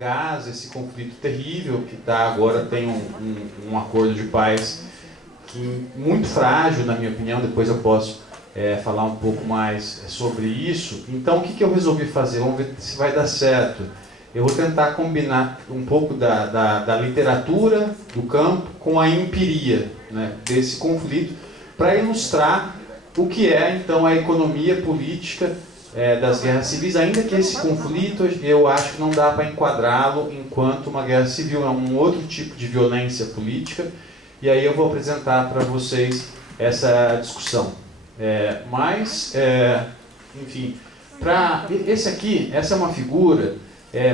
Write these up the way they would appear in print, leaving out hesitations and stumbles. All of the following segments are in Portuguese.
Gaza, esse conflito terrível que agora tem um acordo de paz que muito frágil, na minha opinião. Depois eu posso falar um pouco mais sobre isso. Então, o que eu resolvi fazer? Vamos ver se vai dar certo. Eu vou tentar combinar um pouco da literatura do campo com a empiria, né, desse conflito, para ilustrar o que é, então, a economia política das guerras civis, ainda que esse conflito, eu acho que não dá para enquadrá-lo enquanto uma guerra civil, é um outro tipo de violência política, e aí eu vou apresentar para vocês essa discussão. Enfim, essa é uma figura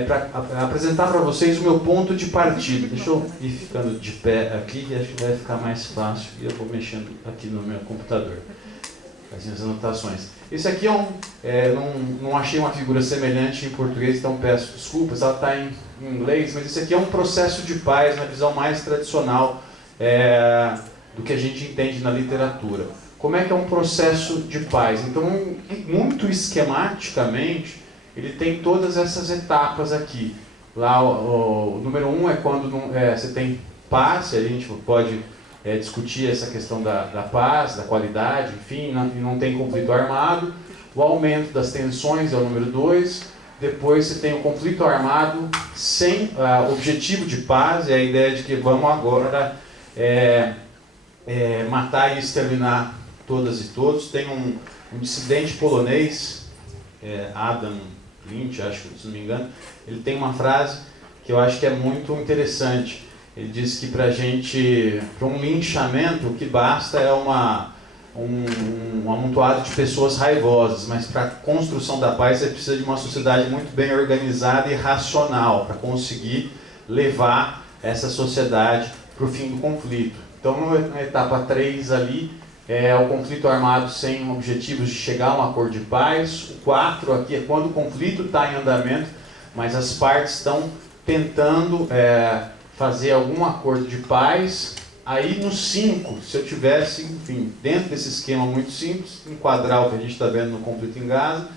para apresentar para vocês o meu ponto de partida. Deixa eu ir ficando de pé aqui, acho que vai ficar mais fácil, e eu vou mexendo aqui no meu computador, fazendo as anotações. Esse aqui não achei uma figura semelhante em português, então peço desculpas, ela está em inglês, mas esse aqui é um processo de paz na visão mais tradicional do que a gente entende na literatura. Como é que é um processo de paz? Então, muito esquematicamente, ele tem todas essas etapas aqui. Lá, o número 1 é quando você tem paz, e a gente pode discutir essa questão da paz, da qualidade, enfim, não tem conflito armado. O aumento das tensões é o número 2. Depois você tem o conflito armado sem objetivo de paz, é a ideia de que vamos agora matar e exterminar todas e todos. Tem um dissidente polonês, Adam Lynch, acho que, se não me engano, ele tem uma frase que eu acho que é muito interessante. Ele diz que para um linchamento, o que basta é um amontoado de pessoas raivosas, mas para a construção da paz você precisa de uma sociedade muito bem organizada e racional para conseguir levar essa sociedade para o fim do conflito. Então, na etapa 3 ali, é o conflito armado sem objetivos de chegar a um acordo de paz. O 4 aqui é quando o conflito está em andamento, mas as partes estão tentando fazer algum acordo de paz. Aí no 5, se eu tivesse, enfim, dentro desse esquema muito simples, enquadrar o que a gente está vendo no conflito em Gaza,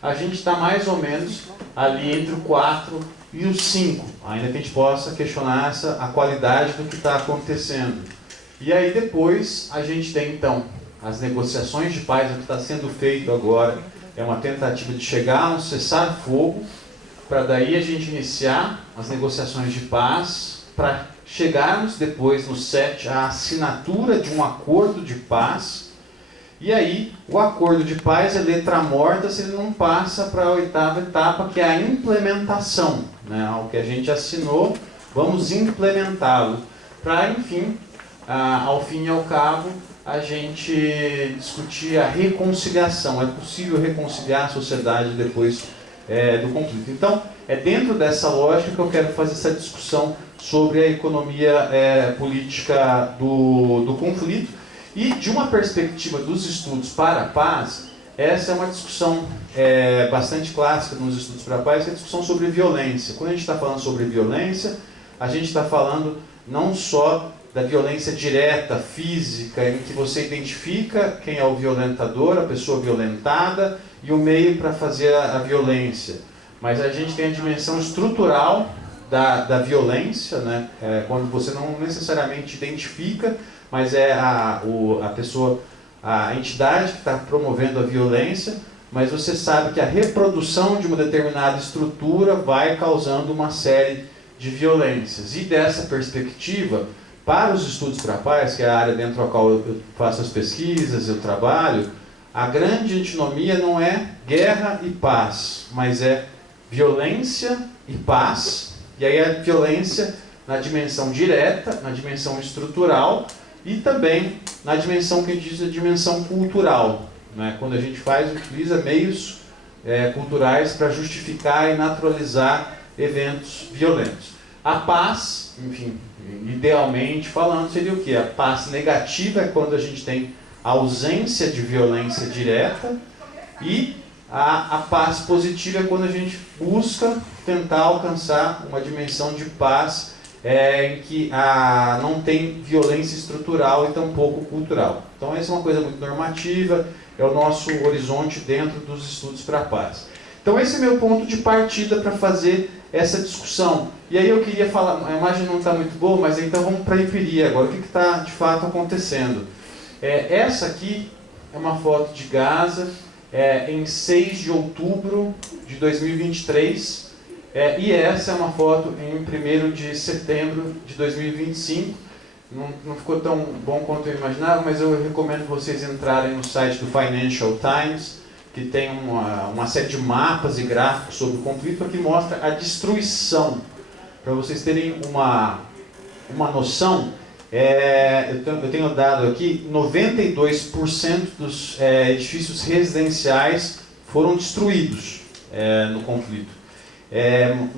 a gente está mais ou menos ali entre o 4 e o 5, ainda que a gente possa questionar a qualidade do que está acontecendo. E aí depois a gente tem então as negociações de paz. O que está sendo feito agora é uma tentativa de chegar a um cessar-fogo, para daí a gente iniciar as negociações de paz, para chegarmos depois no 7 à assinatura de um acordo de paz. E aí o acordo de paz é letra morta se ele não passa para a 8ª etapa, que é a implementação, né? Ao que a gente assinou, vamos implementá-lo, para, enfim, ao fim e ao cabo, a gente discutir a reconciliação. É possível reconciliar a sociedade depois do conflito. Então, é dentro dessa lógica que eu quero fazer essa discussão sobre a economia política do conflito. E, de uma perspectiva dos estudos para a paz, essa é uma discussão bastante clássica nos estudos para a paz, que é a discussão sobre violência. Quando a gente está falando sobre violência, a gente está falando não só da violência direta, física, em que você identifica quem é o violentador, a pessoa violentada, e o meio para fazer a violência. Mas a gente tem a dimensão estrutural da violência, né? Quando você não necessariamente identifica, mas é a pessoa, a entidade que está promovendo a violência, mas você sabe que a reprodução de uma determinada estrutura vai causando uma série de violências. E dessa perspectiva, para os estudos para a paz, que é a área dentro da qual eu faço as pesquisas, eu trabalho, a grande antinomia não é guerra e paz, mas é violência e paz. E aí a violência na dimensão direta, na dimensão estrutural e também na dimensão que a gente diz a dimensão cultural, né? Quando a gente utiliza meios culturais para justificar e naturalizar eventos violentos. A paz, enfim, idealmente falando, seria o quê? A paz negativa é quando a gente tem ausência de violência direta, e a paz positiva é quando a gente busca tentar alcançar uma dimensão de paz em que não tem violência estrutural e tampouco cultural. Então essa é uma coisa muito normativa, é o nosso horizonte dentro dos estudos para a paz. Então esse é meu ponto de partida para fazer essa discussão. E aí eu queria falar, a imagem não está muito boa, mas então vamos para a empiria agora, o que está de fato acontecendo. Essa aqui é uma foto de Gaza, em 6 de outubro de 2023, e essa é uma foto em 1º de setembro de 2025. Não ficou tão bom quanto eu imaginava, mas eu recomendo vocês entrarem no site do Financial Times, que tem uma série de mapas e gráficos sobre o conflito, que mostra a destruição. Para vocês terem uma noção, eu tenho dado aqui, 92% dos edifícios residenciais foram destruídos no conflito.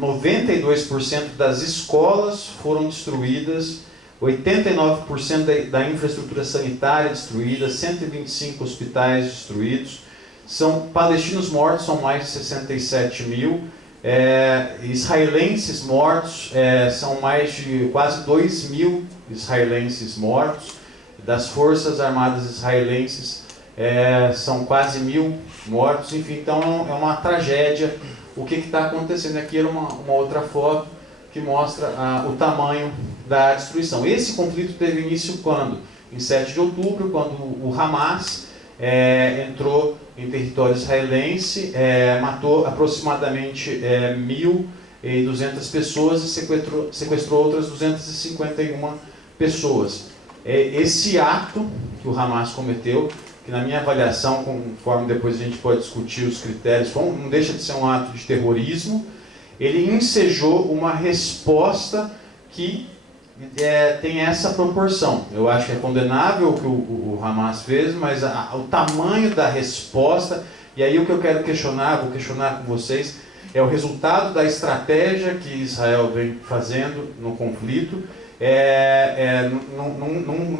92% das escolas foram destruídas, 89% da infraestrutura sanitária destruída, 125 hospitais destruídos. São palestinos mortos, são mais de 67 mil. Israelenses mortos, são mais de quase 2 mil israelenses mortos. Das forças armadas israelenses, são quase 1.000 mortos. Enfim, então é uma tragédia. O que está acontecendo aqui era uma outra foto que mostra o tamanho da destruição. Esse conflito teve início quando? Em 7 de outubro, quando o Hamas entrou em território israelense, matou aproximadamente 1.200 pessoas e sequestrou outras 251 pessoas. Esse ato que o Hamas cometeu, que na minha avaliação, conforme depois a gente pode discutir os critérios, não deixa de ser um ato de terrorismo. Ele ensejou uma resposta que tem essa proporção. Eu acho que é condenável o que o Hamas fez, mas o tamanho da resposta, e aí o que eu quero questionar, vou questionar com vocês, é o resultado da estratégia que Israel vem fazendo no conflito.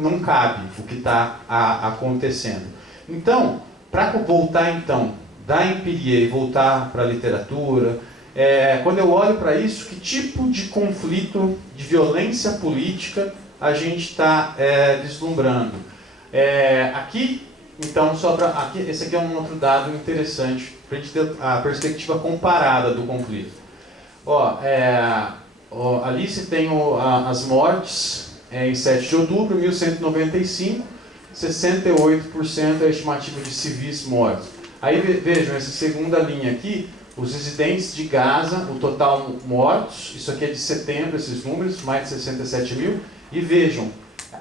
Não cabe o que está acontecendo. Então, para voltar então da empiria e voltar para a literatura, quando eu olho para isso, que tipo de conflito, de violência política a gente está vislumbrando? Aqui, então, esse aqui é um outro dado interessante para a gente ter a perspectiva comparada do conflito. Ali se tem as mortes em 7 de outubro, 1.195, 68% é a estimativa de civis mortos. Aí vejam, essa segunda linha aqui, os residentes de Gaza, o total mortos, isso aqui é de setembro, esses números, mais de 67 mil, e vejam,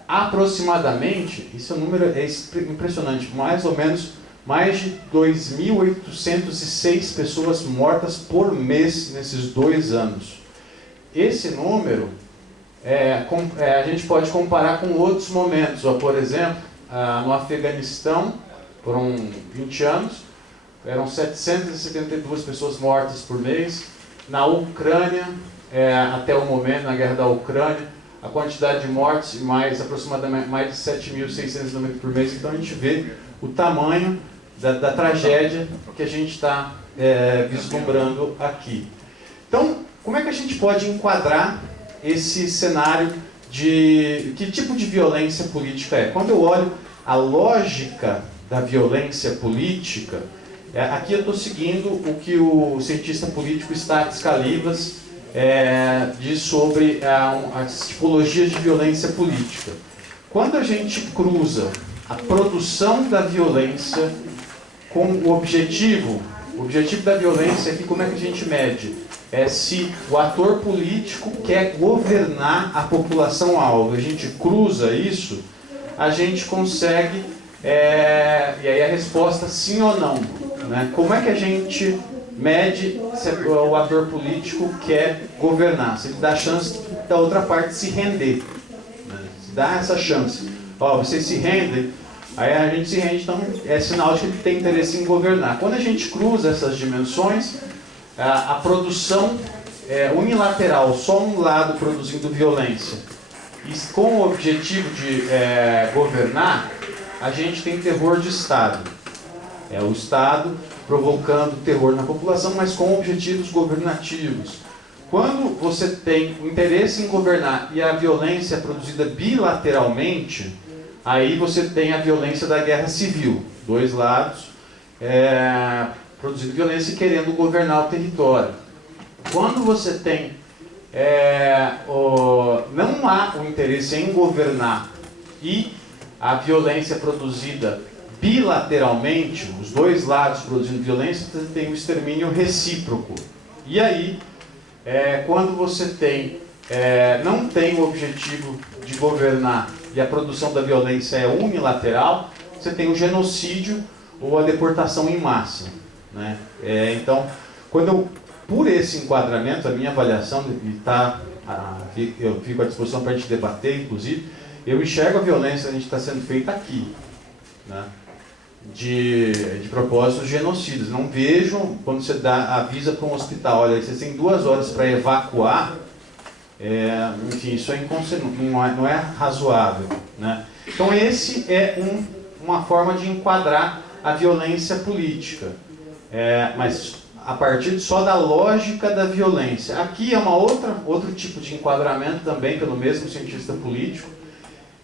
aproximadamente, esse número é impressionante, mais ou menos mais de 2.806 pessoas mortas por mês nesses 2 anos. Esse número, a gente pode comparar com outros momentos. Por exemplo, no Afeganistão, foram 20 anos, eram 772 pessoas mortas por mês. Na Ucrânia, até o momento, na guerra da Ucrânia, a quantidade de mortes, aproximadamente mais de 7.690 por mês. Então a gente vê o tamanho da tragédia que a gente está vislumbrando aqui. Então, como é que a gente pode enquadrar esse cenário de que tipo de violência política é? Quando eu olho a lógica da violência política, aqui eu estou seguindo o que o cientista político Stathis Kalimas diz sobre as tipologias de violência política. Quando a gente cruza a produção da violência com o objetivo da violência aqui, como é que a gente mede? Se o ator político quer governar a população-alvo. A gente cruza isso, a gente consegue, e aí a resposta sim ou não. Né? Como é que a gente mede se o ator político quer governar? Se ele dá a chance da outra parte se render. Né? Se dá essa chance. Vocês se rendem, aí a gente se rende, então é sinal de que ele tem interesse em governar. Quando a gente cruza essas dimensões, a produção unilateral, só um lado produzindo violência, e com o objetivo de governar, a gente tem terror de Estado. O Estado provocando terror na população, mas com objetivos governativos. Quando você tem o interesse em governar e a violência é produzida bilateralmente, aí você tem a violência da guerra civil. 2 lados produzindo violência e querendo governar o território. Quando você tem, não há o interesse em governar e a violência produzida bilateralmente, os dois lados produzindo violência, você tem um extermínio recíproco. E aí, quando você não tem o objetivo de governar e a produção da violência é unilateral, você tem o genocídio ou a deportação em massa, né? Então, por esse enquadramento, a minha avaliação, eu fico à disposição para a gente debater, inclusive, eu enxergo a violência que a gente está sendo feita aqui, né? De propósitos genocidas. Não vejo, quando você avisa para um hospital, olha, vocês têm 2 horas para evacuar, enfim, isso não é razoável, né? Então, esse é uma forma de enquadrar a violência política, mas a partir só da lógica da violência. Aqui é outro tipo de enquadramento também, pelo mesmo cientista político,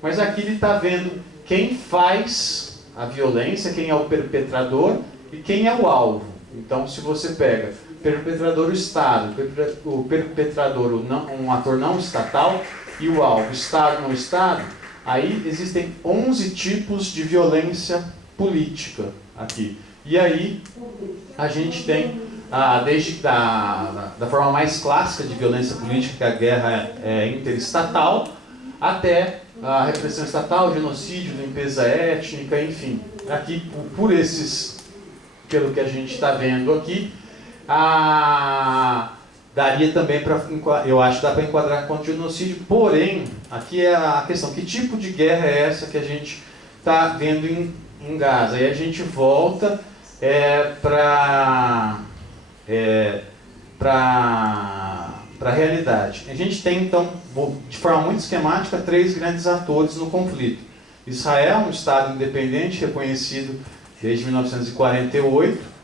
mas aqui ele está vendo quem faz a violência, quem é o perpetrador e quem é o alvo. Então, se você pega o perpetrador, o Estado, o perpetrador, um ator não estatal, e o alvo, Estado, não Estado, aí existem 11 tipos de violência política aqui. E aí a gente tem, desde da forma mais clássica de violência política, que a guerra interestatal, até a repressão estatal, genocídio, limpeza étnica, enfim. Aqui, pelo que a gente está vendo aqui, daria também eu acho que dá para enquadrar contra genocídio, porém, aqui é a questão, que tipo de guerra é essa que a gente está vendo em Gaza? Aí a gente volta para a realidade. A gente tem, então, de forma muito esquemática, 3 grandes atores no conflito. Israel, um Estado independente, reconhecido desde 1948.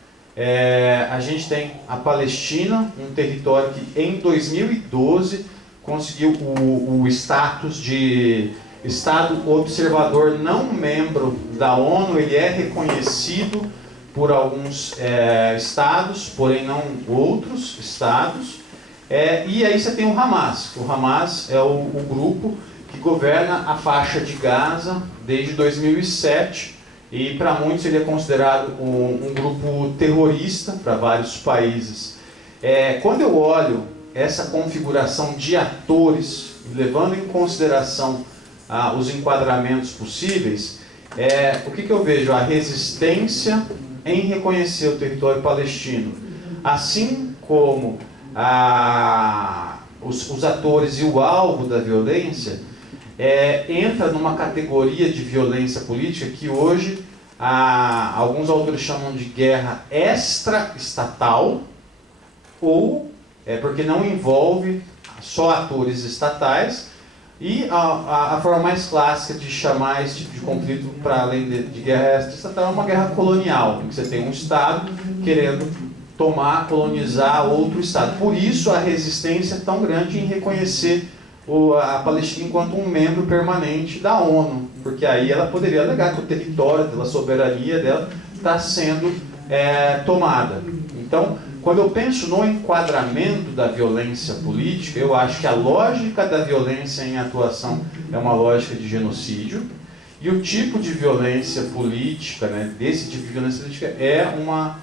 A gente tem a Palestina, um território que em 2012 conseguiu o status de Estado observador não membro da ONU. Ele é reconhecido por alguns estados, porém não outros estados. E aí você tem o Hamas. O Hamas é o grupo que governa a faixa de Gaza desde 2007. E para muitos ele é considerado um grupo terrorista para vários países. Quando eu olho essa configuração de atores, levando em consideração os enquadramentos possíveis, o que eu vejo? A resistência em reconhecer o território palestino, assim como os atores e o alvo da violência, entra numa categoria de violência política que hoje alguns autores chamam de guerra extra-estatal, ou porque não envolve só atores estatais, e a forma mais clássica de chamar esse tipo de conflito, para além de guerra extra-estatal, é uma guerra colonial, em que você tem um Estado querendo colonizar outro Estado. Por isso a resistência é tão grande em reconhecer a Palestina enquanto um membro permanente da ONU, porque aí ela poderia alegar que o território dela, a soberania dela, está sendo tomada. Então, quando eu penso no enquadramento da violência política, eu acho que a lógica da violência em atuação é uma lógica de genocídio, e o tipo de violência política, desse tipo de violência política, é uma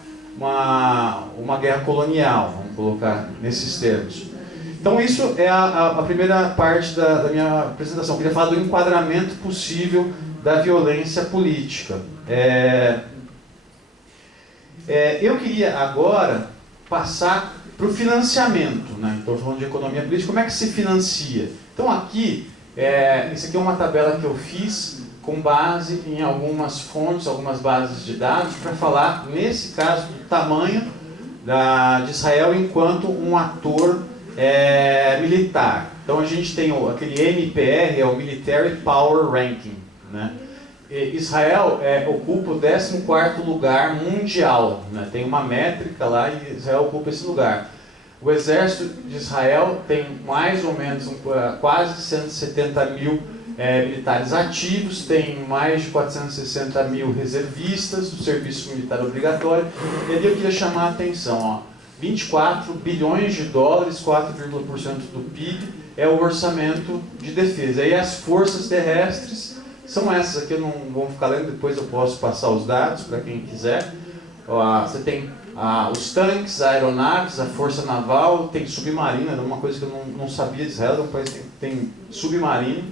guerra colonial, vamos colocar nesses termos. Então isso é a primeira parte da minha apresentação. Eu queria falar do enquadramento possível da violência política. Eu queria agora passar para o financiamento, Estou falando de economia política, como é que se financia? Então aqui, isso aqui é uma tabela que eu fiz com base em algumas fontes, algumas bases de dados, para falar, nesse caso, do tamanho de Israel enquanto um ator militar. Então a gente tem aquele MPR, o Military Power Ranking, Israel ocupa o 14º lugar mundial, Tem uma métrica lá e Israel ocupa esse lugar. O exército de Israel tem mais ou menos quase 170 mil militares ativos, tem mais de 460 mil reservistas do serviço militar obrigatório. E ali eu queria chamar a atenção, 24 bilhões de dólares, 4,% do PIB, é o orçamento de defesa. E as forças terrestres são essas aqui, eu não vou ficar lendo, depois eu posso passar os dados para quem quiser. Você tem os tanques, a aeronaves, a força naval, tem submarino, era uma coisa que eu não sabia de Israel, é um país que tem submarino,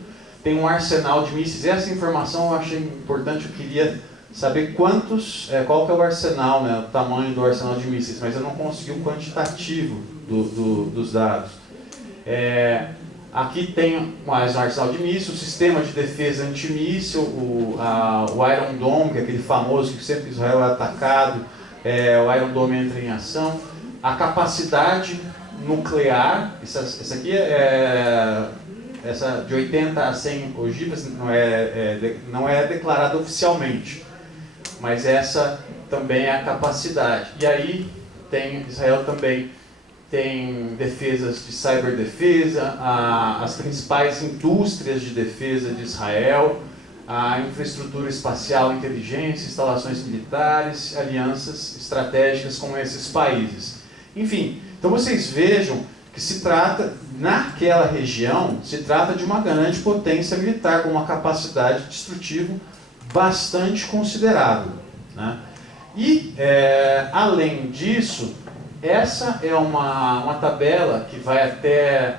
tem um arsenal de mísseis. Essa informação eu achei importante, eu queria saber qual que é o arsenal, né, o tamanho do arsenal de mísseis, mas eu não consegui o quantitativo dos dados. Aqui tem mais um arsenal de mísseis, o sistema de defesa antimíssil, o Iron Dome, que é aquele famoso que sempre Israel é atacado, o Iron Dome entra em ação. A capacidade nuclear, essa aqui essa de 80 a 100 ogivas não é declarada oficialmente, mas essa também é a capacidade. E aí Israel também tem defesas de ciberdefesa, as principais indústrias de defesa de Israel, a infraestrutura espacial, inteligência, instalações militares, alianças estratégicas com esses países. Enfim, então vocês vejam que se trata, naquela região, se trata de uma grande potência militar com uma capacidade destrutiva bastante considerável, né? E, além disso, essa é uma tabela que vai até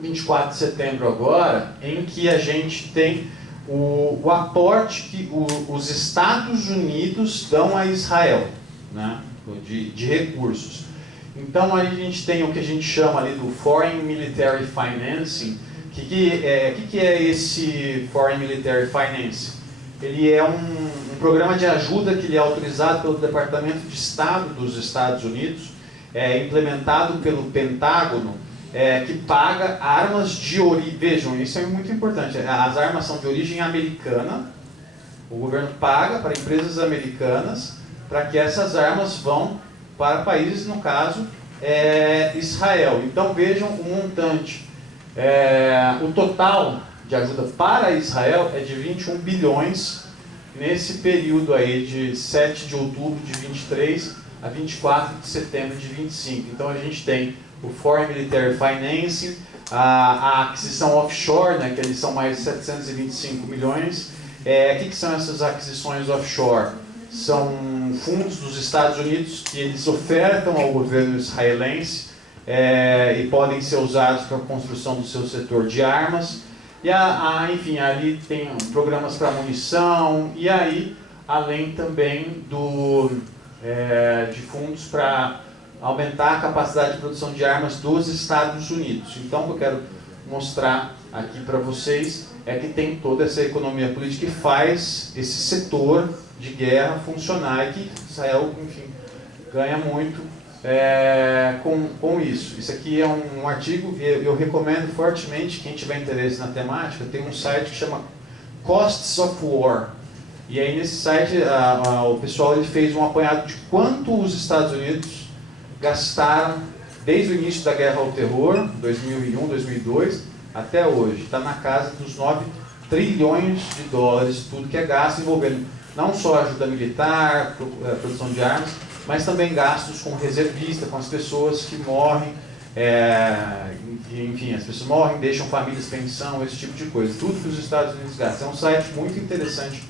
24 de setembro agora, em que a gente tem o aporte que os Estados Unidos dão a Israel, né, de recursos. Então aí a gente tem o que a gente chama ali do Foreign Military Financing. O que é esse Foreign Military Financing? Ele é um programa de ajuda que ele é autorizado pelo Departamento de Estado dos Estados Unidos, implementado pelo Pentágono, que paga armas de origem. Vejam, isso é muito importante. As armas são de origem americana. O governo paga para empresas americanas para que essas armas vão para países, no caso, Israel. Então vejam o montante. O total de ajuda para Israel é de 21 bilhões nesse período aí de 7 de outubro de 23 a 24 de setembro de 25. Então a gente tem o Foreign Military Financing, a aquisição offshore, né, que eles são mais 725 milhões. O que são essas aquisições offshore? São fundos dos Estados Unidos que eles ofertam ao governo israelense e podem ser usados para a construção do seu setor de armas. E enfim, ali tem programas para munição, e aí, além também de fundos para aumentar a capacidade de produção de armas dos Estados Unidos. Então, o que eu quero mostrar aqui para vocês é que tem toda essa economia política que faz esse setor de guerra funcionar, e que Israel, enfim, ganha muito com isso. Isso aqui é um artigo, eu recomendo fortemente, quem tiver interesse na temática, tem um site que chama Costs of War. E aí nesse site o pessoal ele fez um apanhado de quanto os Estados Unidos gastaram desde o início da guerra ao terror, 2001, 2002, até hoje. Está na casa dos 9 trilhões de dólares, tudo que é gasto envolvendo não só ajuda militar, produção de armas, mas também gastos com reservista, com as pessoas que morrem, enfim, as pessoas morrem, deixam famílias, pensão, esse tipo de coisa. Tudo que os Estados Unidos gastam. É um site muito interessante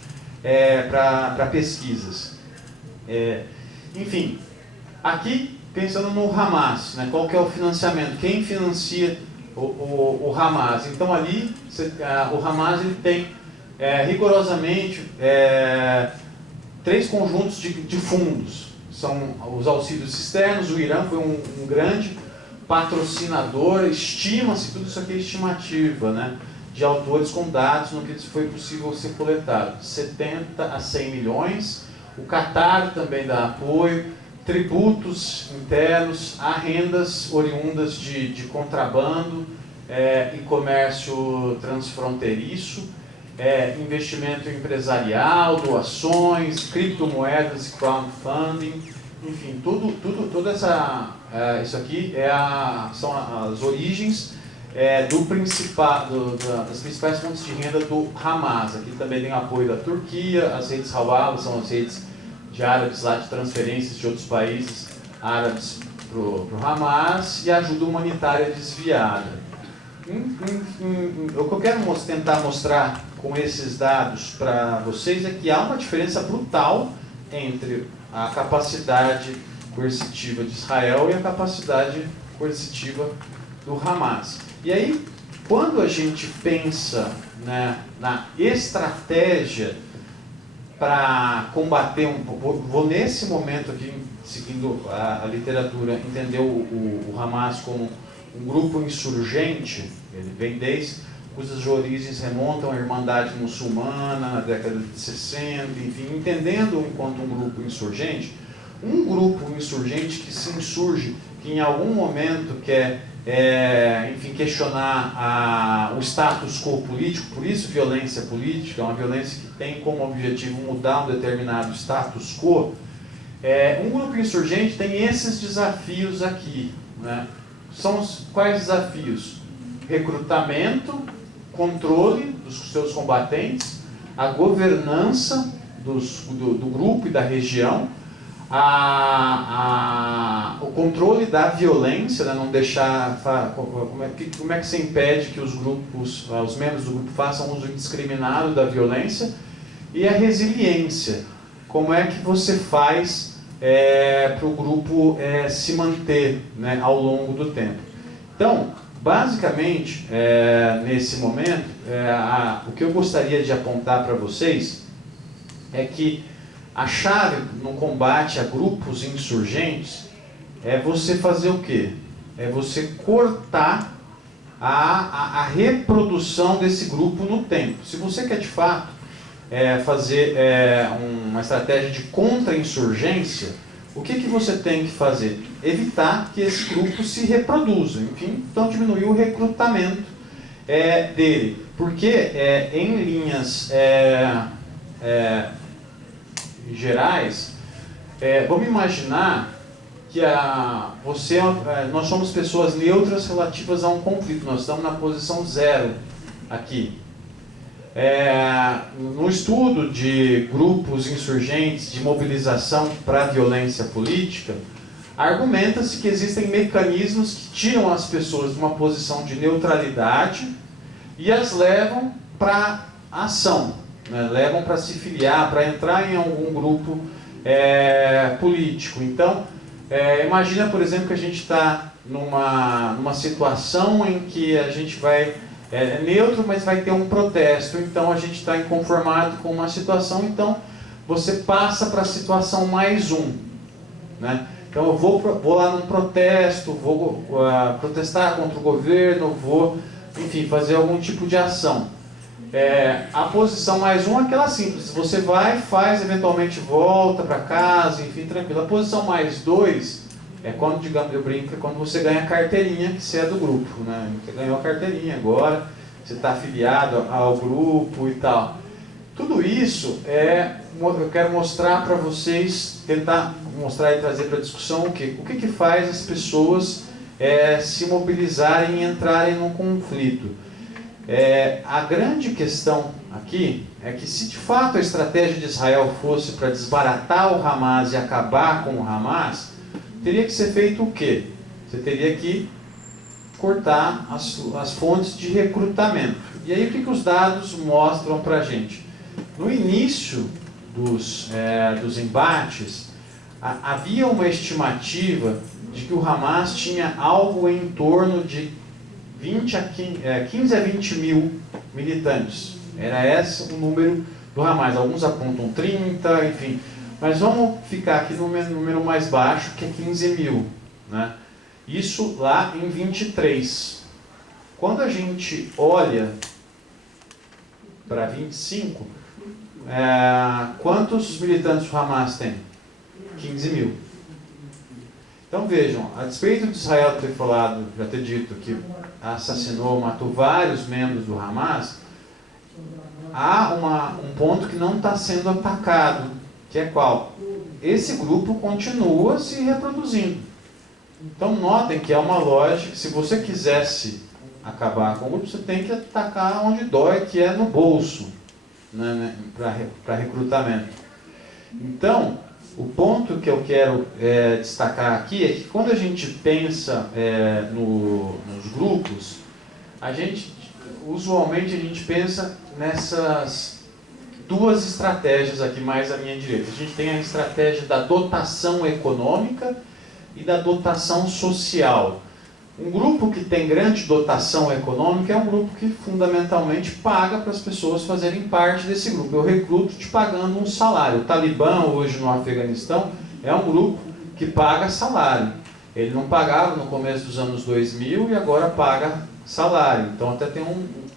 para pesquisas. Enfim, aqui pensando no Hamas, né, qual que é o financiamento? Quem financia o Hamas? Então ali, o Hamas ele tem rigorosamente 3 conjuntos de fundos. São os auxílios externos. O Irã foi um grande patrocinador, estima-se, tudo isso aqui é estimativa, né, de autores com dados no que foi possível ser coletado, 70 a 100 milhões. O Qatar também dá apoio, tributos internos, há rendas oriundas de contrabando e comércio transfronteiriço, investimento empresarial, doações, criptomoedas, crowdfunding, enfim, toda isso aqui são as origens das principais fontes de renda do Hamas. Aqui também tem apoio da Turquia, as redes Hawala são as redes de árabes lá, de transferências de outros países árabes para o Hamas, e ajuda humanitária desviada. O que eu quero tentar mostrar com esses dados para vocês é que há uma diferença brutal entre a capacidade coercitiva de Israel e a capacidade coercitiva do Hamas. E aí, quando a gente pensa, né, na estratégia para combater vou nesse momento aqui, seguindo a literatura, entender o Hamas como um grupo insurgente, ele vem cujas origens remontam à Irmandade Muçulmana na década de 60, enfim, entendendo enquanto um grupo insurgente que se insurge, que em algum momento quer enfim, questionar o status quo político, por isso violência política, é uma violência que tem como objetivo mudar um determinado status quo. Um grupo insurgente tem esses desafios aqui, né? Quais desafios? Recrutamento, controle dos seus combatentes, a governança do grupo e da região, o controle da violência, né, não deixar, como é que se impede que os membros do grupo façam uso indiscriminado da violência, e a resiliência, como é que você faz para o grupo se manter, né, ao longo do tempo. Então, basicamente, nesse momento, o que eu gostaria de apontar para vocês é que a chave no combate a grupos insurgentes é você fazer o quê? É você cortar a reprodução desse grupo no tempo. Se você quer de fato fazer uma estratégia de contra-insurgência, o que você tem que fazer? Evitar que esse grupo se reproduza. Enfim, então diminuir o recrutamento dele. Porque em linhas gerais, vamos imaginar que nós somos pessoas neutras relativas a um conflito. Nós estamos na posição 0 aqui. No estudo de grupos insurgentes de mobilização para a violência política, argumenta-se que existem mecanismos que tiram as pessoas de uma posição de neutralidade e as levam para a ação, né? Levam para se filiar, para entrar em algum grupo político. Então, imagina, por exemplo, que a gente está numa situação em que a gente vai neutro, mas vai ter um protesto, então a gente está inconformado com uma situação, então você passa para a situação mais um, né? Então eu vou lá num protesto, vou protestar contra o governo, vou, enfim, fazer algum tipo de ação. A posição mais um é aquela simples, você vai, faz, eventualmente volta para casa, enfim, tranquilo. A posição mais 2 é quando, digamos, eu brinco, é quando você ganha a carteirinha, que você é do grupo, né? Você ganhou a carteirinha agora, você está afiliado ao grupo e tal. Tudo isso eu quero mostrar para vocês, tentar mostrar e trazer para a discussão o que faz as pessoas se mobilizarem e entrarem num conflito. A grande questão aqui é que se de fato a estratégia de Israel fosse para desbaratar o Hamas e acabar com o Hamas, teria que ser feito o quê? Você teria que cortar as fontes de recrutamento. E aí o que os dados mostram para a gente? No início dos embates, havia uma estimativa de que o Hamas tinha algo em torno de 15 a 20 mil militantes. Era esse o número do Hamas. Alguns apontam 30, enfim. Mas vamos ficar aqui no número mais baixo, que é 15 mil. Né? Isso lá em 23. Quando a gente olha para 25, quantos militantes o Hamas tem? 15 mil. Então vejam, a despeito de Israel ter falado, já ter dito que assassinou, matou vários membros do Hamas, há um ponto que não está sendo atacado, que é qual? Esse grupo continua se reproduzindo. Então notem que é uma lógica, se você quisesse acabar com o grupo, você tem que atacar onde dói, que é no bolso, né, para recrutamento. Então, O ponto que eu quero destacar aqui é que quando a gente pensa nos grupos, usualmente a gente pensa nessas duas estratégias aqui mais à minha direita. A gente tem a estratégia da dotação econômica e da dotação social. Um grupo que tem grande dotação econômica é um grupo que fundamentalmente paga para as pessoas fazerem parte desse grupo. Eu recruto te pagando um salário. O Talibã, hoje no Afeganistão, é um grupo que paga salário. Ele não pagava no começo dos anos 2000 e agora paga salário. Então até tem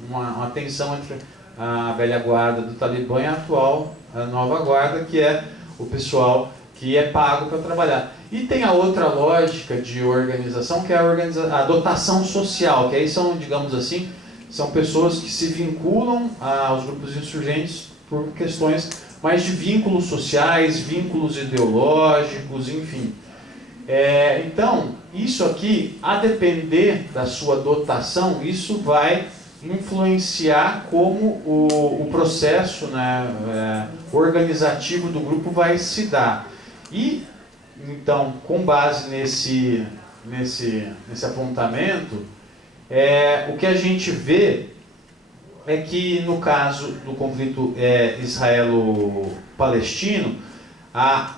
uma tensão entre a velha guarda do Talibã e a nova guarda, que é o pessoal que é pago para trabalhar. E tem a outra lógica de organização, que é a dotação social, que aí são, digamos assim, são pessoas que se vinculam aos grupos insurgentes por questões mais de vínculos sociais, vínculos ideológicos, enfim. Então, isso aqui, a depender da sua dotação, isso vai influenciar como o processo, né, organizativo do grupo vai se dar. E, então, com base nesse apontamento, o que a gente vê é que, no caso do conflito israelo-palestino, a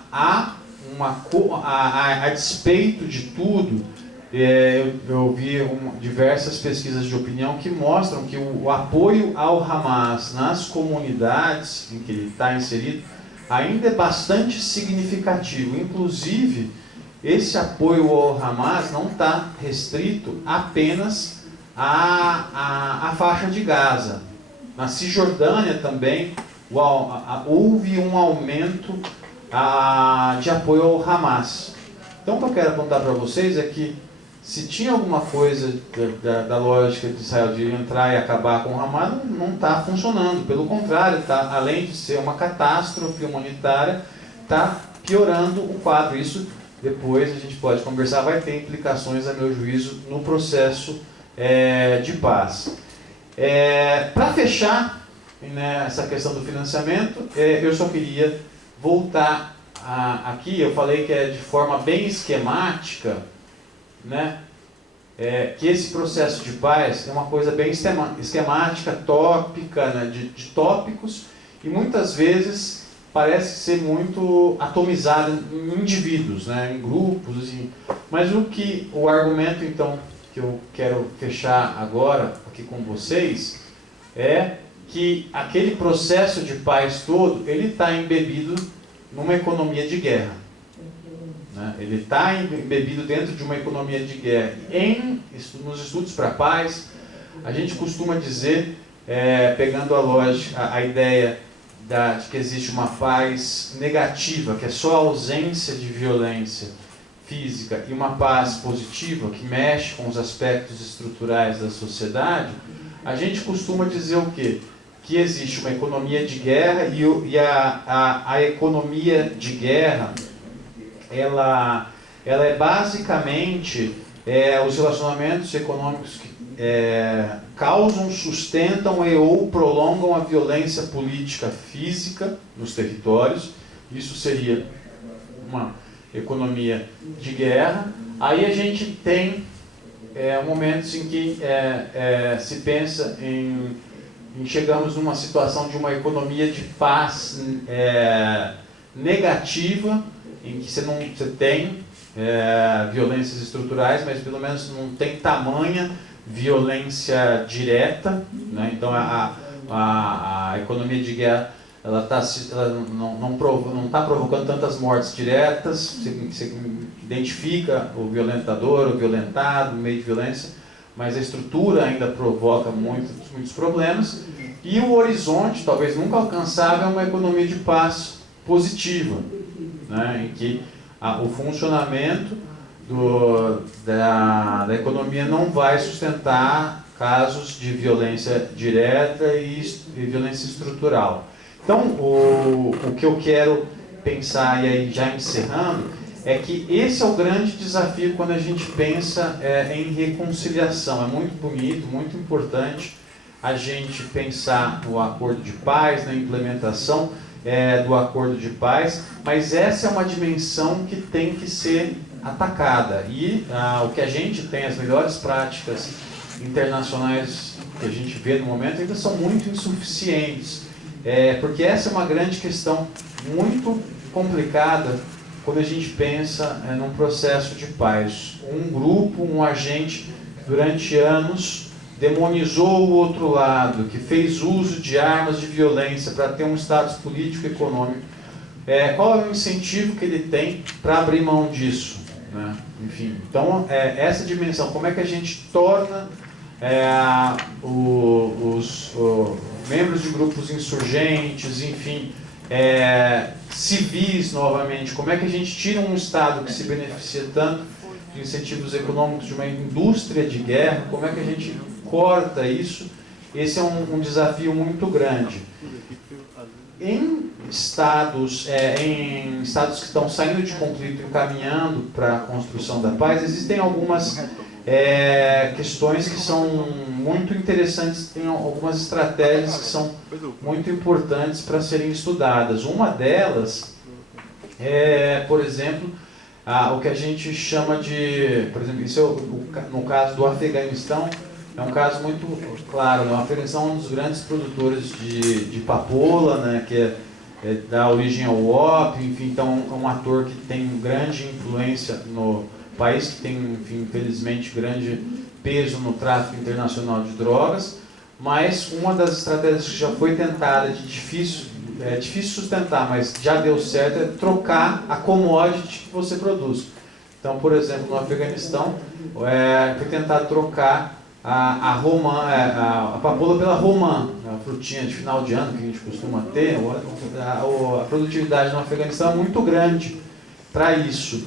despeito de tudo, eu vi diversas pesquisas de opinião que mostram que o apoio ao Hamas nas comunidades em que ele está inserido ainda é bastante significativo. Inclusive, esse apoio ao Hamas não está restrito apenas à faixa de Gaza. Na Cisjordânia também houve um aumento de apoio ao Hamas. Então, o que eu quero apontar para vocês é que, se tinha alguma coisa da lógica de Israel de entrar e acabar com o Hamas, não está funcionando. Pelo contrário, além de ser uma catástrofe humanitária, está piorando o quadro. Isso, depois, a gente pode conversar, vai ter implicações, a meu juízo, no processo de paz. Para fechar, né, essa questão do financiamento, eu só queria voltar aqui. Eu falei que de forma bem esquemática, né, que esse processo de paz é uma coisa bem esquemática, tópica, né, de tópicos, e muitas vezes parece ser muito atomizado em indivíduos, né, em grupos, assim. Mas o argumento, então, que eu quero fechar agora aqui com vocês é que aquele processo de paz todo, ele está embebido numa economia de guerra. Ele está embebido dentro de uma economia de guerra. Nos estudos para a paz, a gente costuma dizer, pegando a lógica, a ideia de que existe uma paz negativa, que é só a ausência de violência física, e uma paz positiva, que mexe com os aspectos estruturais da sociedade, a gente costuma dizer o quê? Que existe uma economia de guerra e a economia de guerra, ela é basicamente os relacionamentos econômicos que causam, sustentam ou prolongam a violência política física nos territórios. Isso seria uma economia de guerra. Aí a gente tem momentos em que se pensa em chegamos numa situação de uma economia de paz negativa, em que você tem violências estruturais, mas pelo menos não tem tamanha violência direta, né? Então a economia de guerra ela não está provocando tantas mortes diretas, você identifica o violentador, o violentado, o meio de violência, mas a estrutura ainda provoca muitos problemas, e o horizonte, talvez nunca alcançável, é uma economia de paz positiva, né, em que o funcionamento da economia não vai sustentar casos de violência direta e violência estrutural. Então, o que eu quero pensar, e aí já encerrando, é que esse é o grande desafio quando a gente pensa em reconciliação. É muito bonito, muito importante a gente pensar no acordo de paz, na implementação, do Acordo de Paz, mas essa é uma dimensão que tem que ser atacada. E o que a gente tem, as melhores práticas internacionais que a gente vê no momento, ainda são muito insuficientes. Porque essa é uma grande questão muito complicada quando a gente pensa num processo de paz. Um grupo, um agente, durante anos, demonizou o outro lado, que fez uso de armas de violência para ter um status político e econômico. Qual é o incentivo que ele tem para abrir mão disso? Né? Enfim, então, essa dimensão, como é que a gente torna os membros de grupos insurgentes, enfim, civis novamente, como é que a gente tira um Estado que se beneficia tanto de incentivos econômicos de uma indústria de guerra, como é que a gente corta isso? Esse é um desafio muito grande. Em estados que estão saindo de conflito e caminhando para a construção da paz, existem algumas questões que são muito interessantes, tem algumas estratégias que são muito importantes para serem estudadas. Uma delas por exemplo, o que a gente chama de, por exemplo, isso no caso do Afeganistão, é um caso muito claro, né? O Afeganistão é um dos grandes produtores de papoula, né? Que dá origem ao ópio, enfim, então é um ator que tem grande influência no país, que tem, enfim, infelizmente, grande peso no tráfico internacional de drogas, mas uma das estratégias que já foi tentada, difícil sustentar, mas já deu certo, é trocar a commodity que você produz. Então, por exemplo, no Afeganistão, foi tentar trocar a papoula pela romã, a frutinha de final de ano que a gente costuma ter. A produtividade no Afeganistão é muito grande para isso.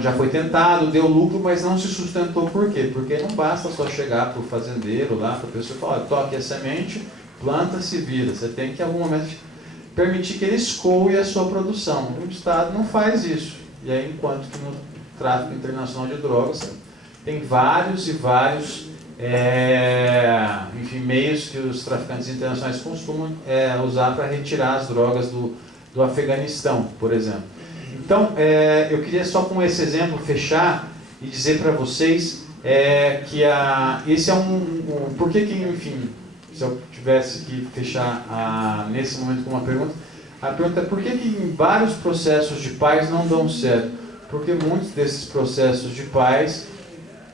Já foi tentado, deu lucro, mas não se sustentou. Por quê? Porque não basta só chegar para o fazendeiro lá, para a pessoa falar, toque a semente, planta, se vira. Você tem que, em algum momento, permitir que ele escoe a sua produção. O Estado não faz isso. E aí, enquanto que no tráfico internacional de drogas, tem vários e vários meios que os traficantes internacionais costumam usar para retirar as drogas do Afeganistão, por exemplo. Então, eu queria só com esse exemplo fechar e dizer para vocês que esse é por que, enfim, se eu tivesse que fechar nesse momento com uma pergunta, a pergunta é por que em vários processos de paz não dão certo? Porque muitos desses processos de paz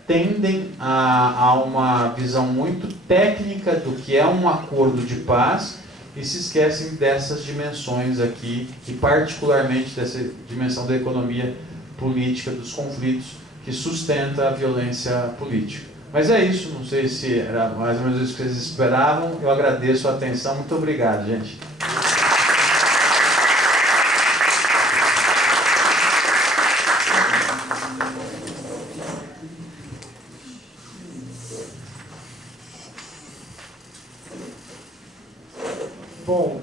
tendem a uma visão muito técnica do que é um acordo de paz e se esquecem dessas dimensões aqui, e particularmente dessa dimensão da economia política dos conflitos que sustenta a violência política. Mas é isso, não sei se era mais ou menos isso que vocês esperavam. Eu agradeço a atenção, muito obrigado, gente. Bom,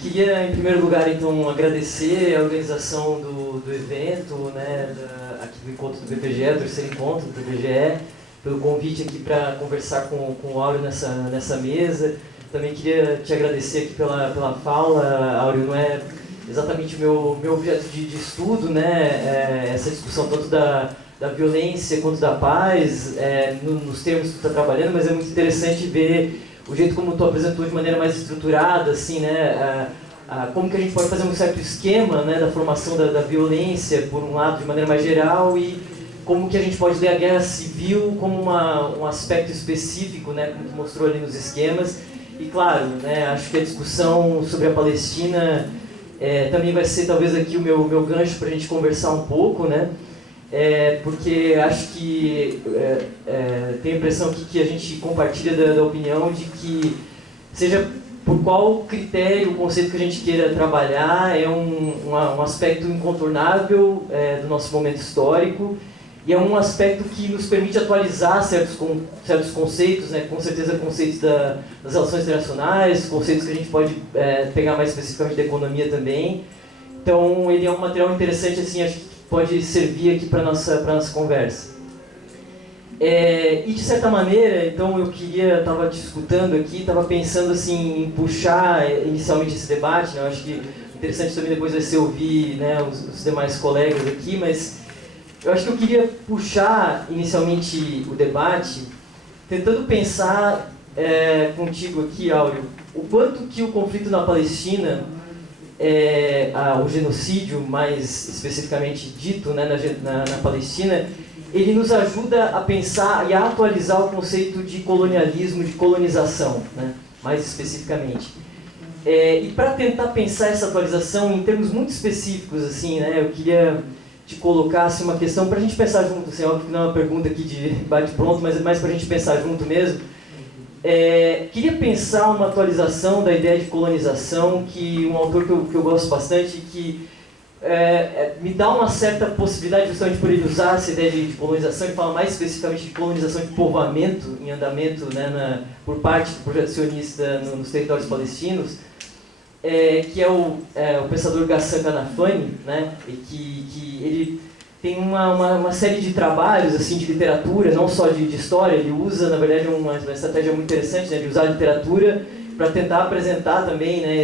queria em primeiro lugar então agradecer a organização do evento, né, aqui do encontro do BPGE, do terceiro encontro do BPGE, pelo convite aqui para conversar com o Áureo nessa mesa. Também queria te agradecer aqui pela fala, Áureo. Não é exatamente o meu objeto de estudo, né, essa discussão tanto da violência quanto da paz, nos termos que tu está trabalhando, mas é muito interessante ver o jeito como tu apresentou de maneira mais estruturada, assim, né, como que a gente pode fazer um certo esquema, né, da formação da violência, por um lado, de maneira mais geral, e como que a gente pode ler a guerra civil como um aspecto específico, né, como tu mostrou ali nos esquemas. E claro, né, acho que a discussão sobre a Palestina também vai ser talvez aqui o meu gancho para a gente conversar um pouco, né, porque acho que tenho a impressão que a gente compartilha da opinião de que, seja por qual critério o conceito que a gente queira trabalhar, é um aspecto incontornável do nosso momento histórico, e é um aspecto que nos permite atualizar certos conceitos, né, com certeza conceitos das relações internacionais, conceitos que a gente pode pegar mais especificamente da economia também. Então ele é um material interessante, assim, acho que pode servir aqui para nossa conversa. E de certa maneira, então eu estava te escutando aqui, estava pensando assim em puxar inicialmente esse debate, né? Eu acho que interessante também depois vai ser ouvir, né, os demais colegas aqui, mas eu acho que eu queria puxar inicialmente o debate tentando pensar contigo aqui, Áureo, o quanto que o conflito na Palestina, o genocídio mais especificamente dito, né, na Palestina, ele nos ajuda a pensar e a atualizar o conceito de colonialismo, de colonização, né, mais especificamente. E para tentar pensar essa atualização em termos muito específicos, assim, né, eu queria te colocar assim, uma questão para a gente pensar junto, assim, óbvio que não é uma pergunta aqui de bate-pronto, mas é mais para a gente pensar junto mesmo. Queria pensar uma atualização da ideia de colonização, que um autor que eu gosto bastante, que me dá uma certa possibilidade, justamente por ele usar essa ideia de colonização, e fala mais especificamente de colonização de povoamento em andamento, né, por parte do projeto sionista nos territórios palestinos, que é o pensador Ghassan Kanafani, né, e que ele tem uma série de trabalhos assim, de literatura, não só de história. Ele usa, na verdade, uma estratégia muito interessante, né, de usar a literatura para tentar apresentar também, né,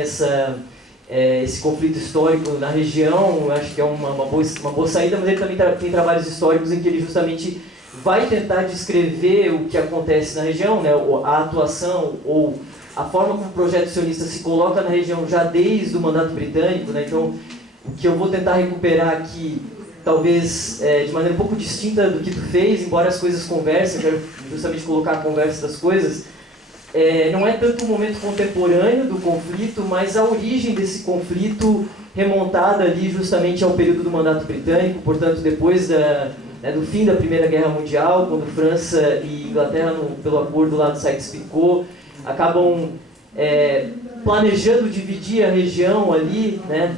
esse conflito histórico na região. Eu acho que é uma boa saída, mas ele também tem trabalhos históricos em que ele justamente vai tentar descrever o que acontece na região, né, a atuação ou a forma como o projeto sionista se coloca na região já desde o mandato britânico, né. Então, o que eu vou tentar recuperar aqui, talvez de maneira um pouco distinta do que tu fez, embora as coisas conversem, eu quero justamente colocar a conversa das coisas, não é tanto o momento contemporâneo do conflito, mas a origem desse conflito remontada ali justamente ao período do mandato britânico, portanto depois do fim da Primeira Guerra Mundial, quando França e Inglaterra, pelo acordo lá do Sykes-Picot, acabam planejando dividir a região ali, né?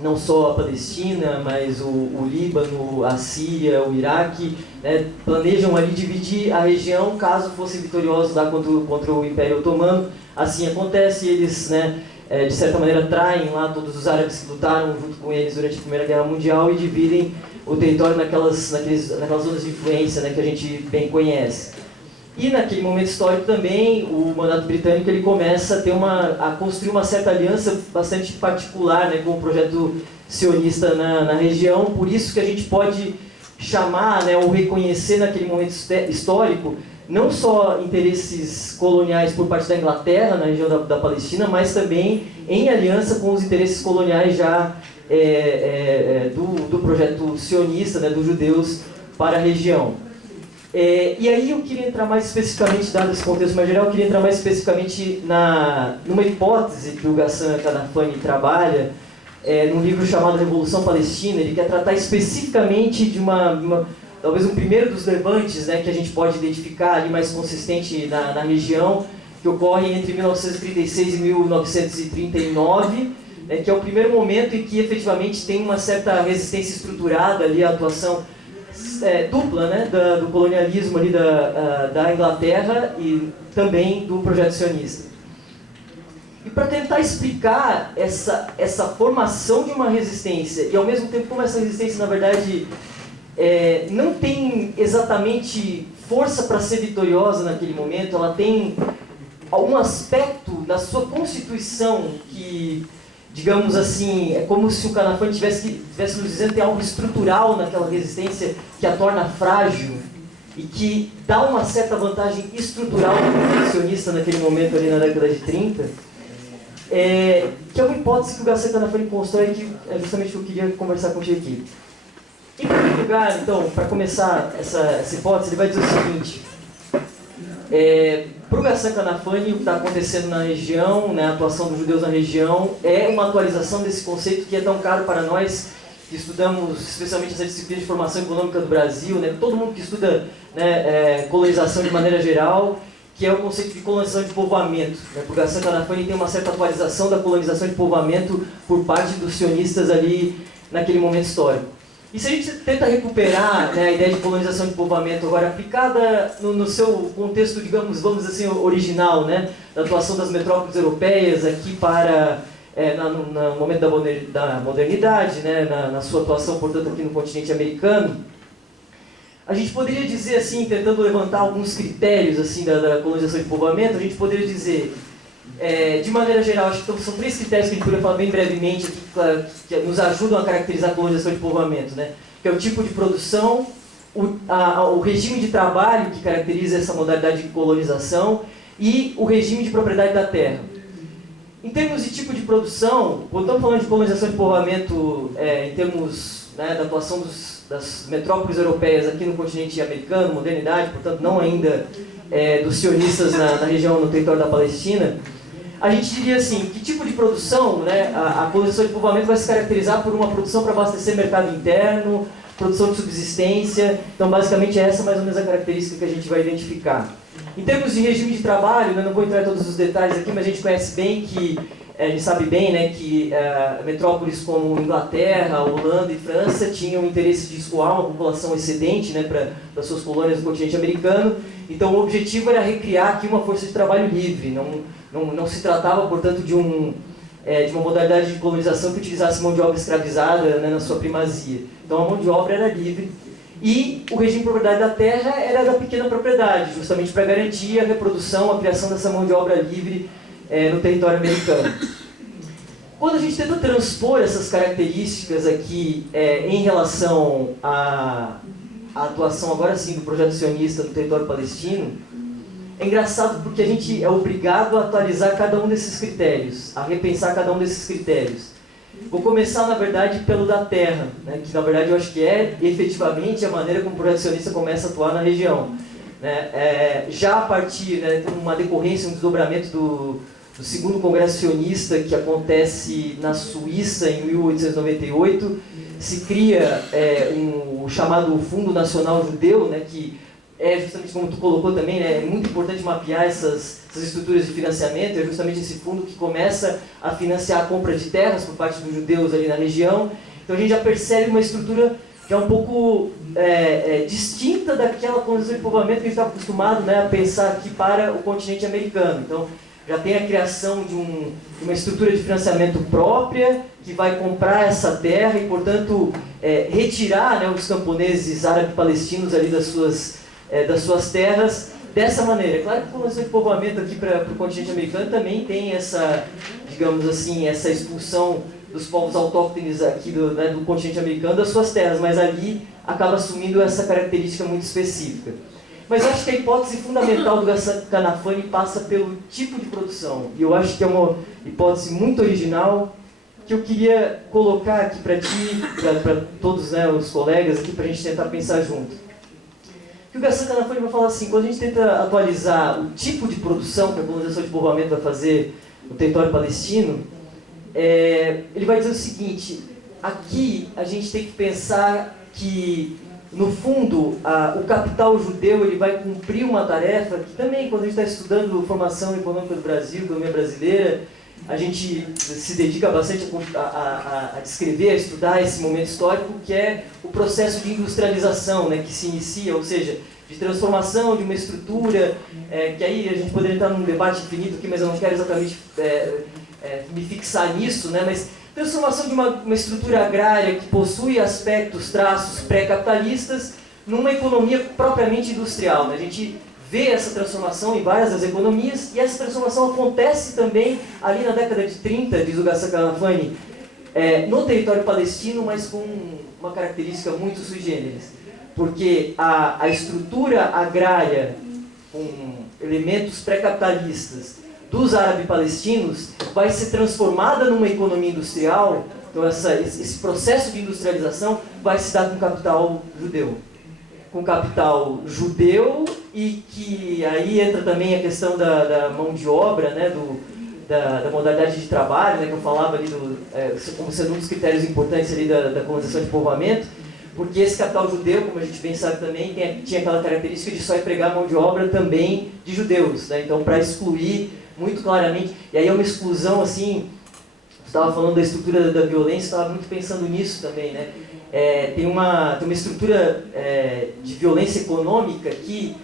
Não só a Palestina, mas o Líbano, a Síria, o Iraque, né, planejam ali dividir a região caso fossem vitoriosos lá contra o Império Otomano. Assim acontece, eles, né, de certa maneira traem lá todos os árabes que lutaram junto com eles durante a Primeira Guerra Mundial e dividem o território naquelas zonas de influência, né, que a gente bem conhece. E naquele momento histórico também, o mandato britânico ele começa a construir uma certa aliança bastante particular, né, com o projeto sionista na região. Por isso que a gente pode chamar, né, ou reconhecer naquele momento histórico não só interesses coloniais por parte da Inglaterra na região da Palestina, mas também em aliança com os interesses coloniais já do projeto sionista, né, dos judeus para a região. E aí eu queria entrar mais especificamente, dado esse contexto mais geral, eu queria entrar mais especificamente numa hipótese que o Ghassan Kanafani trabalha num livro chamado Revolução Palestina. Ele quer tratar especificamente de talvez um primeiro dos levantes, né, que a gente pode identificar ali mais consistente na região, que ocorre entre 1936 e 1939, né, que é o primeiro momento em que efetivamente tem uma certa resistência estruturada ali à atuação dupla, né, do colonialismo ali da Inglaterra e também do projeto sionista. E para tentar explicar essa formação de uma resistência e ao mesmo tempo como essa resistência na verdade não tem exatamente força para ser vitoriosa naquele momento, ela tem algum aspecto da sua constituição que, digamos assim, é como se o Kanafani estivesse nos dizendo que tem algo estrutural naquela resistência que a torna frágil e que dá uma certa vantagem estrutural do sionista naquele momento ali na década de 30, que é uma hipótese que o Ghassan Kanafani constrói, que é justamente o que eu queria conversar contigo aqui. Em primeiro lugar, então, para começar essa hipótese, ele vai dizer o seguinte: para o Ghassan Kanafani, o que está acontecendo na região, né, a atuação dos judeus na região, é uma atualização desse conceito que é tão caro para nós, que estudamos especialmente essa disciplina de formação econômica do Brasil, né, todo mundo que estuda, né, colonização de maneira geral, que é o conceito de colonização de povoamento. Né, para o Ghassan Kanafani tem uma certa atualização da colonização de povoamento por parte dos sionistas ali naquele momento histórico. E se a gente tenta recuperar, né, a ideia de colonização de povoamento agora aplicada no seu contexto, digamos, vamos dizer assim, original, né, da atuação das metrópoles europeias aqui no momento da modernidade, né, na sua atuação, portanto, aqui no continente americano, a gente poderia dizer assim, tentando levantar alguns critérios assim da colonização de povoamento, a gente poderia dizer, de maneira geral, acho que são 3 critérios que a gente poderia falar bem brevemente aqui, que nos ajudam a caracterizar a colonização de povoamento, né? Que é o tipo de produção, o regime de trabalho que caracteriza essa modalidade de colonização e o regime de propriedade da terra. Em termos de tipo de produção, quando estamos falando de colonização de povoamento em termos, né, da atuação das metrópoles europeias aqui no continente americano, modernidade, portanto não ainda dos sionistas na região, no território da Palestina, a gente diria assim, que tipo de produção, né, a colonização de povoamento vai se caracterizar por uma produção para abastecer mercado interno, produção de subsistência. Então basicamente essa é mais ou menos a característica que a gente vai identificar. Em termos de regime de trabalho, né, não vou entrar em todos os detalhes aqui, mas a gente conhece bem que, a gente sabe bem, né, que metrópoles como Inglaterra, Holanda e França tinham interesse de escoar uma população excedente, né, para suas colônias do continente americano. Então o objetivo era recriar aqui uma força de trabalho livre. Não se tratava, portanto, de uma modalidade de colonização que utilizasse mão de obra escravizada, né, na sua primazia. Então a mão de obra era livre. E o regime de propriedade da terra era da pequena propriedade, justamente para garantir a reprodução, a criação dessa mão de obra livre no território americano. Quando a gente tenta transpor essas características aqui em relação à atuação, agora sim, do projeto sionista no território palestino, é engraçado porque a gente é obrigado a atualizar cada um desses critérios, a repensar cada um desses critérios. Vou começar, na verdade, pelo da terra, né, que na verdade eu acho que é efetivamente a maneira como o projeto sionista começa a atuar na região. Né, já a partir, né, de uma decorrência, um desdobramento do segundo Congresso Sionista, que acontece na Suíça em 1898, se cria o chamado Fundo Nacional Judeu, né, que é justamente como tu colocou também, né, é muito importante mapear essas estruturas de financiamento. É justamente esse fundo que começa a financiar a compra de terras por parte dos judeus ali na região. Então a gente já percebe uma estrutura que é um pouco distinta daquela condição de povoamento que a gente está acostumado, né, a pensar aqui para o continente americano. Então já tem a criação de uma estrutura de financiamento própria que vai comprar essa terra e, portanto, retirar, né, os camponeses árabe-palestinos ali das suas terras dessa maneira. É claro que a colonização de povoamento aqui para o continente americano também tem essa, digamos assim, essa expulsão dos povos autóctones aqui do continente americano das suas terras, mas ali acaba assumindo essa característica muito específica. Mas eu acho que a hipótese fundamental do Ghassan Kanafani passa pelo tipo de produção, e eu acho que é uma hipótese muito original que eu queria colocar aqui para ti, para todos, né, os colegas aqui, para a gente tentar pensar junto. Que o Ghassan Kanafani vai falar assim, quando a gente tenta atualizar o tipo de produção que a colonização de povoamento vai fazer no território palestino, ele vai dizer o seguinte: aqui a gente tem que pensar que, no fundo, o capital judeu ele vai cumprir uma tarefa que também, quando a gente está estudando formação econômica do Brasil, economia brasileira, a gente se dedica bastante a descrever, a estudar esse momento histórico, que é o processo de industrialização, né, que se inicia, ou seja, de transformação de uma estrutura, que aí a gente poderia entrar num debate infinito aqui, mas eu não quero exatamente me fixar nisso, né, mas transformação de uma estrutura agrária que possui aspectos, traços pré-capitalistas numa economia propriamente industrial. Né? A gente vê essa transformação em várias das economias, e essa transformação acontece também ali na década de 30, diz o Ghassan Kanafani, no território palestino, mas com uma característica muito sui generis, porque a estrutura agrária com elementos pré-capitalistas dos árabes-palestinos vai ser transformada numa economia industrial. Então esse processo de industrialização vai se dar com capital judeu. Com capital judeu, e que aí entra também a questão da mão de obra, né, da modalidade de trabalho, né, que eu falava ali como sendo um dos critérios importantes ali da colonização de povoamento, porque esse capital judeu, como a gente bem sabe também, tinha aquela característica de só empregar mão de obra também de judeus, né, então para excluir muito claramente, e aí é uma exclusão assim, você estava falando da estrutura da violência, estava muito pensando nisso também, né? Tem uma estrutura de violência econômica que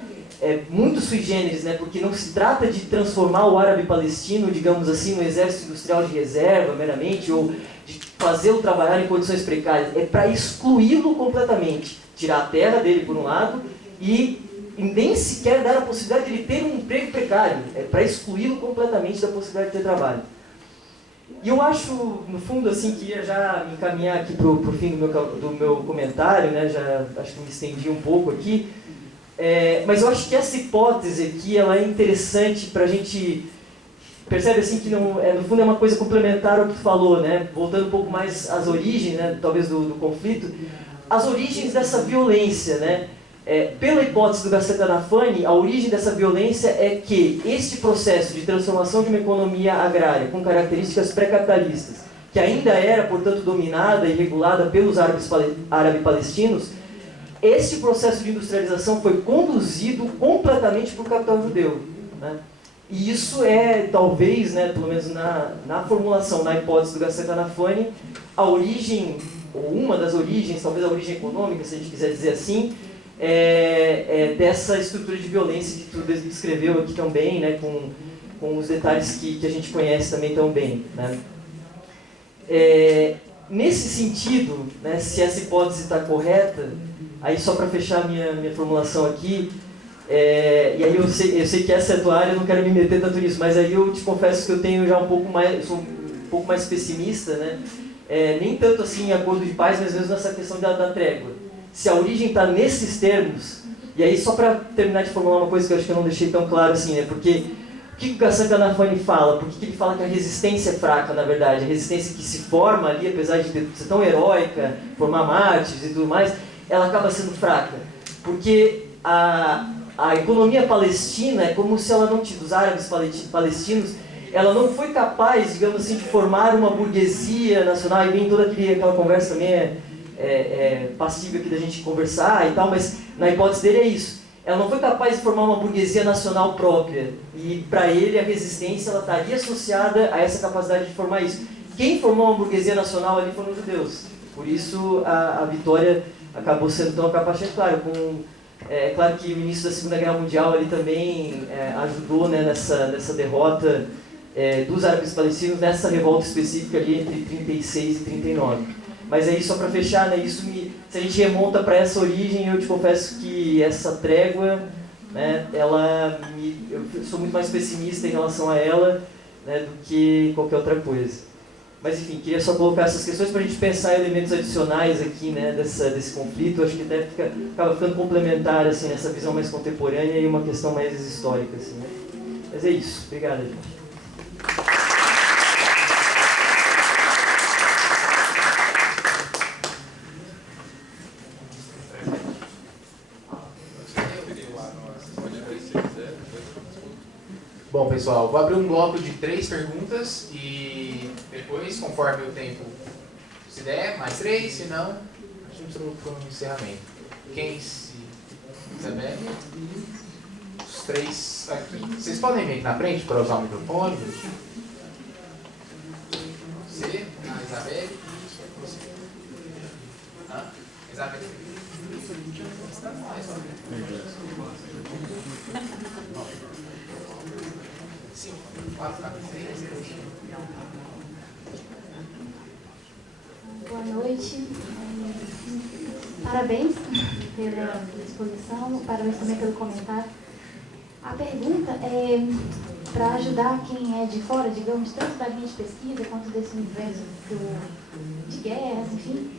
é muito sui generis, né? Porque não se trata de transformar o árabe palestino, digamos assim, no exército industrial de reserva meramente, ou de fazê-lo trabalhar em condições precárias, é para excluí-lo completamente, tirar a terra dele por um lado e nem sequer dar a possibilidade de ele ter um emprego precário, é para excluí-lo completamente da possibilidade de ter trabalho. E eu acho, no fundo, assim, que ia já me encaminhar aqui para o fim do meu comentário, né, já acho que me estendi um pouco aqui, mas eu acho que essa hipótese aqui ela é interessante para a gente... Percebe assim que não, no fundo é uma coisa complementar ao que tu falou, né? Voltando um pouco mais às origens, né, talvez do conflito, as origens dessa violência, né? Pela hipótese do Garcia Tanafani, a origem dessa violência é que este processo de transformação de uma economia agrária com características pré-capitalistas, que ainda era, portanto, dominada e regulada pelos árabe-palestinos, este processo de industrialização foi conduzido completamente por capital judeu, né? E isso talvez, né, pelo menos na formulação, na hipótese do Garcia Tanafani, a origem, ou uma das origens, talvez a origem econômica, se a gente quiser dizer assim, dessa estrutura de violência que tu descreveu aqui tão bem, né, com os detalhes que a gente conhece também tão bem, né. Nesse sentido, né, se essa hipótese está correta, aí só para fechar minha formulação aqui, e aí eu sei que essa é a tua área, eu não quero me meter tanto nisso, mas aí eu te confesso que eu tenho já sou um pouco mais pessimista, né? Nem tanto assim em acordo de paz, mas mesmo nessa questão da trégua. Se a origem está nesses termos, e aí só para terminar de formular uma coisa que eu acho que eu não deixei tão claro assim, né? Porque o que o Garcia Tanafani fala? Por que ele fala que a resistência é fraca, na verdade? A resistência que se forma ali, apesar de ser tão heróica, formar mártires e tudo mais, ela acaba sendo fraca. Porque a economia palestina é como se ela não tivesse, os árabes palestinos, ela não foi capaz, digamos assim, de formar uma burguesia nacional, e bem toda aquela conversa também passível aqui da gente conversar e tal, mas na hipótese dele é isso. Ela não foi capaz de formar uma burguesia nacional própria, e para ele a resistência ela estaria associada a essa capacidade de formar isso. Quem formou uma burguesia nacional ali foram os judeus, por isso a vitória acabou sendo tão capaz, claro, claro que o início da Segunda Guerra Mundial ali também ajudou, né, nessa derrota dos árabes palestinos, nessa revolta específica ali entre 36 e 39. Mas aí, só para fechar, né, se a gente remonta para essa origem, eu te confesso que essa trégua, né, eu sou muito mais pessimista em relação a ela, né, do que qualquer outra coisa. Mas enfim, queria só colocar essas questões para a gente pensar em elementos adicionais aqui, né, desse conflito. Acho que até acaba ficando complementar assim, nessa visão mais contemporânea e uma questão mais histórica. Assim, né? Mas é isso. Obrigado, gente. Bom, pessoal, vou abrir um bloco de 3 perguntas e depois, conforme o tempo se der, mais 3, se não, a gente para o encerramento. Quem se... Isabelle? Os 3 aqui. Vocês podem vir aqui na frente para usar o microfone? Você, a Isabelle, você. Isabelle. Está mais, sim, 4, 6. Boa noite. Parabéns pela exposição, parabéns também pelo comentário. A pergunta é para ajudar quem é de fora, digamos, tanto da linha de pesquisa quanto desse universo de guerras, enfim.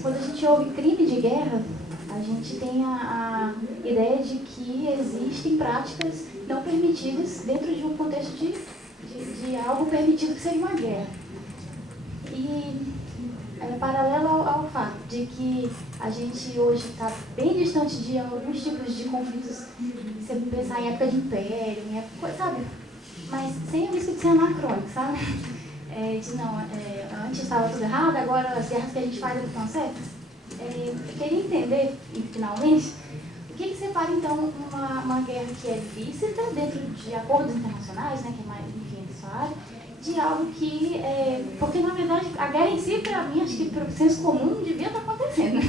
Quando a gente ouve crime de guerra, a gente tem a ideia de que existem práticas não permitidas dentro de um contexto de algo permitido que seria uma guerra. E paralelo ao fato de que a gente hoje está bem distante de alguns tipos de conflitos, se você pensar em época de império, em época, sabe? Mas sem o risco de ser anacrônico, sabe? Antes estava tudo errado, agora as guerras que a gente faz estão certas. Eu queria entender, finalmente, o que separa então uma guerra que é lícita dentro de acordos internacionais, né, que é mais, enfim, sua área, de algo que, porque na verdade a guerra em si, para mim, acho que pelo senso comum não devia estar acontecendo.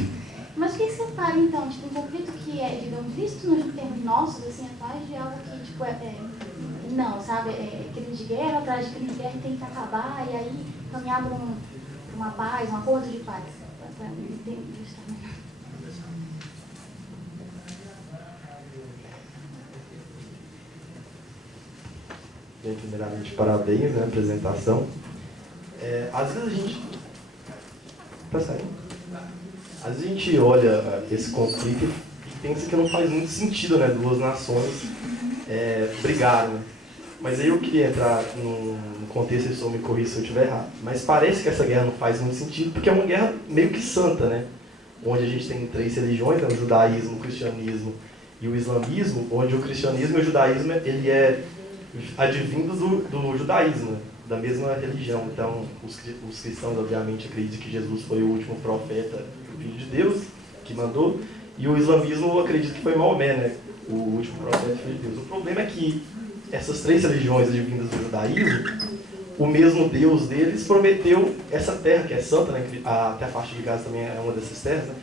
Mas o que separa então, tipo, um conflito que é, digamos, visto nos termos nossos, assim, atuais, de algo que, tipo, não, sabe, crime de guerra, atrás de crime de guerra tem que acabar, e aí caminhar para uma paz, um acordo de paz. Pra entender isso também. Bem, primeiramente, parabéns na apresentação. Às vezes a gente... Tá saindo? Às vezes a gente olha esse conflito e pensa que não faz muito sentido, né? Duas nações brigarem. Mas aí eu queria entrar no contexto, e só me corrija se eu estiver errado. Mas parece que essa guerra não faz muito sentido, porque é uma guerra meio que santa, né? Onde a gente tem três religiões, né? O judaísmo, o cristianismo e o islamismo, onde o cristianismo e o judaísmo ele é advindo do judaísmo, da mesma religião. Então, os cristãos, obviamente, acreditam que Jesus foi o último profeta, o Filho de Deus, que mandou, e o islamismo acredita que foi Maomé, né? O último profeta, Filho de Deus. O problema é que essas três religiões advindas do judaísmo, o mesmo Deus deles prometeu essa terra, que é santa, né? Até a faixa de Gaza também é uma dessas terras, né?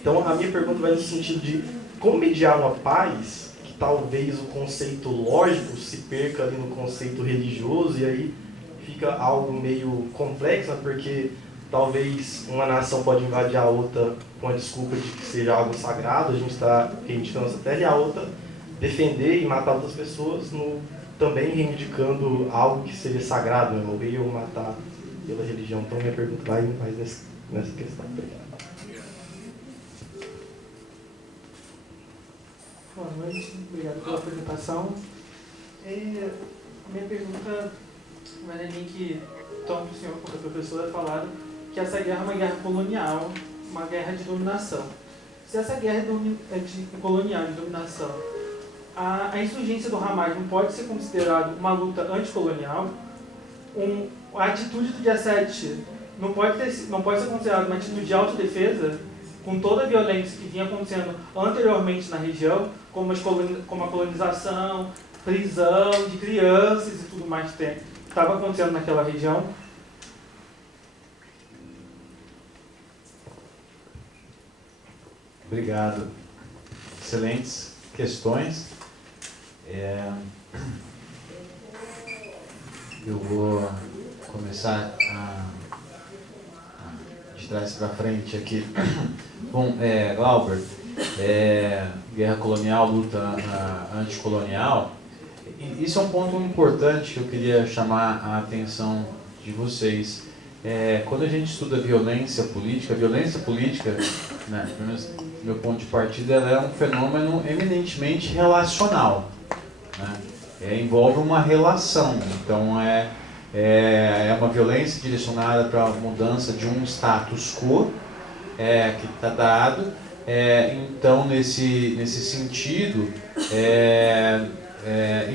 Então, a minha pergunta vai no sentido de como mediar uma paz que talvez o conceito lógico se perca ali no conceito religioso, e aí fica algo meio complexo, né? Porque talvez uma nação pode invadir a outra com a desculpa de que seja algo sagrado, a gente está reivindicando nossa terra, e a outra defender e matar outras pessoas também reivindicando algo que seria sagrado, né? Morrer ou matar pela religião. Então minha pergunta vai mais nessa questão. Boa noite, obrigado pela apresentação. Minha pergunta vai no link tanto o senhor quanto a professora falaram que essa guerra é uma guerra colonial, uma guerra de dominação. Se essa guerra é colonial, de dominação, a insurgência do Hamas não pode ser considerada uma luta anticolonial? A atitude do dia 7 não pode ser considerada uma atitude de autodefesa, com toda a violência que vinha acontecendo anteriormente na região, como a colonização, prisão de crianças e tudo mais que estava acontecendo naquela região? Obrigado. Excelentes questões. Eu vou começar de trás para frente aqui. Bom, Glauber, guerra colonial, luta anticolonial, isso é um ponto importante que eu queria chamar a atenção de vocês. Quando a gente estuda violência política, né, pelo menos do meu ponto de partida, ela é um fenômeno eminentemente relacional, né? Envolve uma relação, então é uma violência direcionada para a mudança de um status quo que está dado. Então, nesse sentido,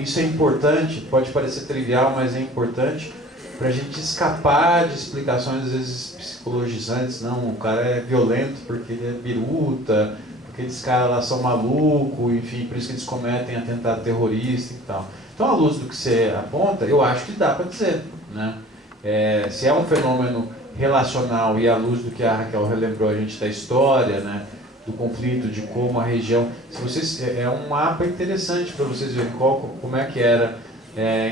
isso é importante, pode parecer trivial, mas é importante para a gente escapar de explicações às vezes psicologizantes. Não, o cara é violento porque ele é biruta, aqueles caras lá são malucos, enfim, por isso que eles cometem atentado terrorista e tal. Então, à luz do que você aponta, eu acho que dá para dizer, né? Se é um fenômeno relacional e à luz do que a Raquel relembrou a gente da história, né, do conflito, de como a região... é um mapa interessante para vocês verem como é que era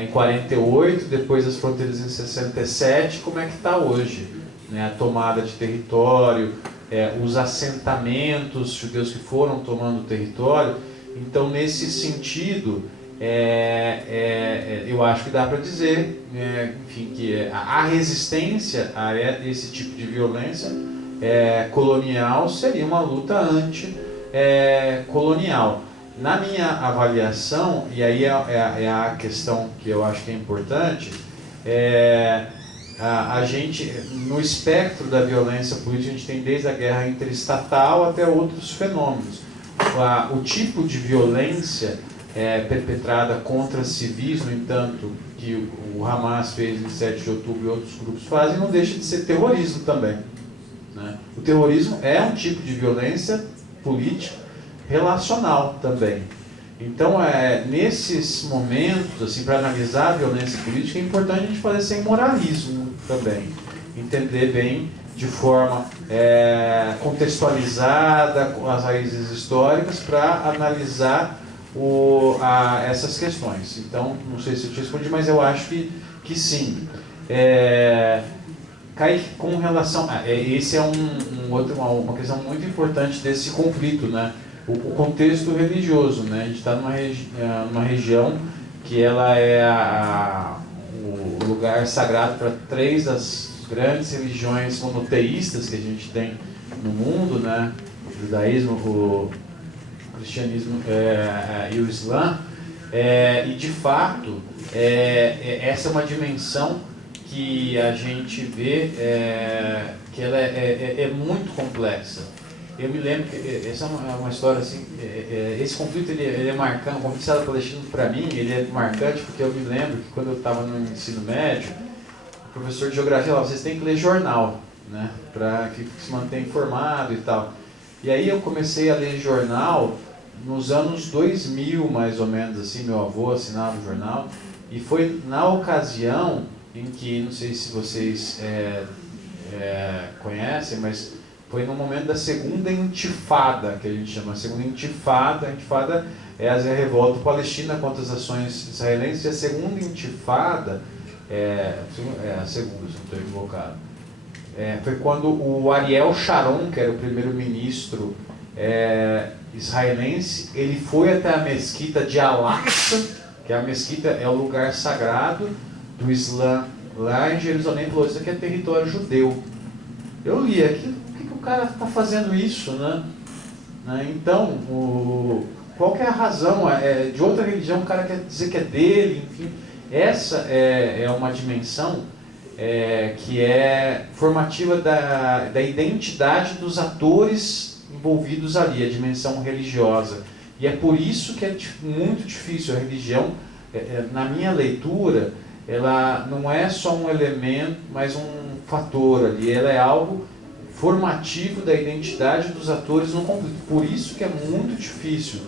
em 48, depois das fronteiras em 67, como é que está hoje, né? A tomada de território, os assentamentos judeus que foram tomando o território. Então, nesse sentido, eu acho que dá para dizer, enfim, que a resistência a esse tipo de violência colonial seria uma luta anti-colonial. Na minha avaliação, e aí é a questão que eu acho que é importante, a gente, no espectro da violência política, a gente tem desde a guerra interestatal até outros fenômenos. O tipo de violência perpetrada contra civis, no entanto, que o Hamas fez em 7 de outubro e outros grupos fazem, não deixa de ser terrorismo também, né? O terrorismo é um tipo de violência política relacional também. Então, nesses momentos, assim, para analisar a violência política, é importante a gente fazer sem moralismo também. Entender bem, de forma contextualizada, com as raízes históricas, para analisar essas questões. Então, não sei se eu te respondi, mas eu acho que sim. Kaique, com relação... esse é uma questão muito importante desse conflito, né? O contexto religioso, né? A gente está numa região que ela é o lugar sagrado para 3 das grandes religiões monoteístas que a gente tem no mundo, né? O judaísmo, o cristianismo e o islã. E de fato, essa é uma dimensão que a gente vê que ela é muito complexa. Eu me lembro que essa é uma história assim, esse conflito ele é marcante, o conflito israelo-palestino para mim ele é marcante porque eu me lembro que quando eu estava no ensino médio, o professor de geografia falava, vocês têm que ler jornal, né, para que se mantenha informado e tal. E aí eu comecei a ler jornal nos anos 2000 mais ou menos, assim, meu avô assinava o jornal, e foi na ocasião em que, não sei se vocês conhecem, mas foi no momento da segunda intifada, que a gente chama. A segunda intifada, a intifada é a revolta palestina contra as ações israelenses, e a segunda intifada, a segunda, se não estou equivocado, foi quando o Ariel Sharon, que era o primeiro-ministro israelense, ele foi até a mesquita de Al-Aqsa, que a mesquita é o lugar sagrado do Islã, lá em Jerusalém, e falou, isso aqui é território judeu. Eu li aqui, por que o cara está fazendo isso, né? Então, qual que é a razão? De outra religião, o cara quer dizer que é dele, enfim. Essa é uma dimensão que é formativa da identidade dos atores envolvidos ali, a dimensão religiosa. E é por isso que é muito difícil a religião, na minha leitura, ela não é só um elemento, mas um fator ali, ela é algo formativo da identidade dos atores no conflito. Por isso que é muito difícil.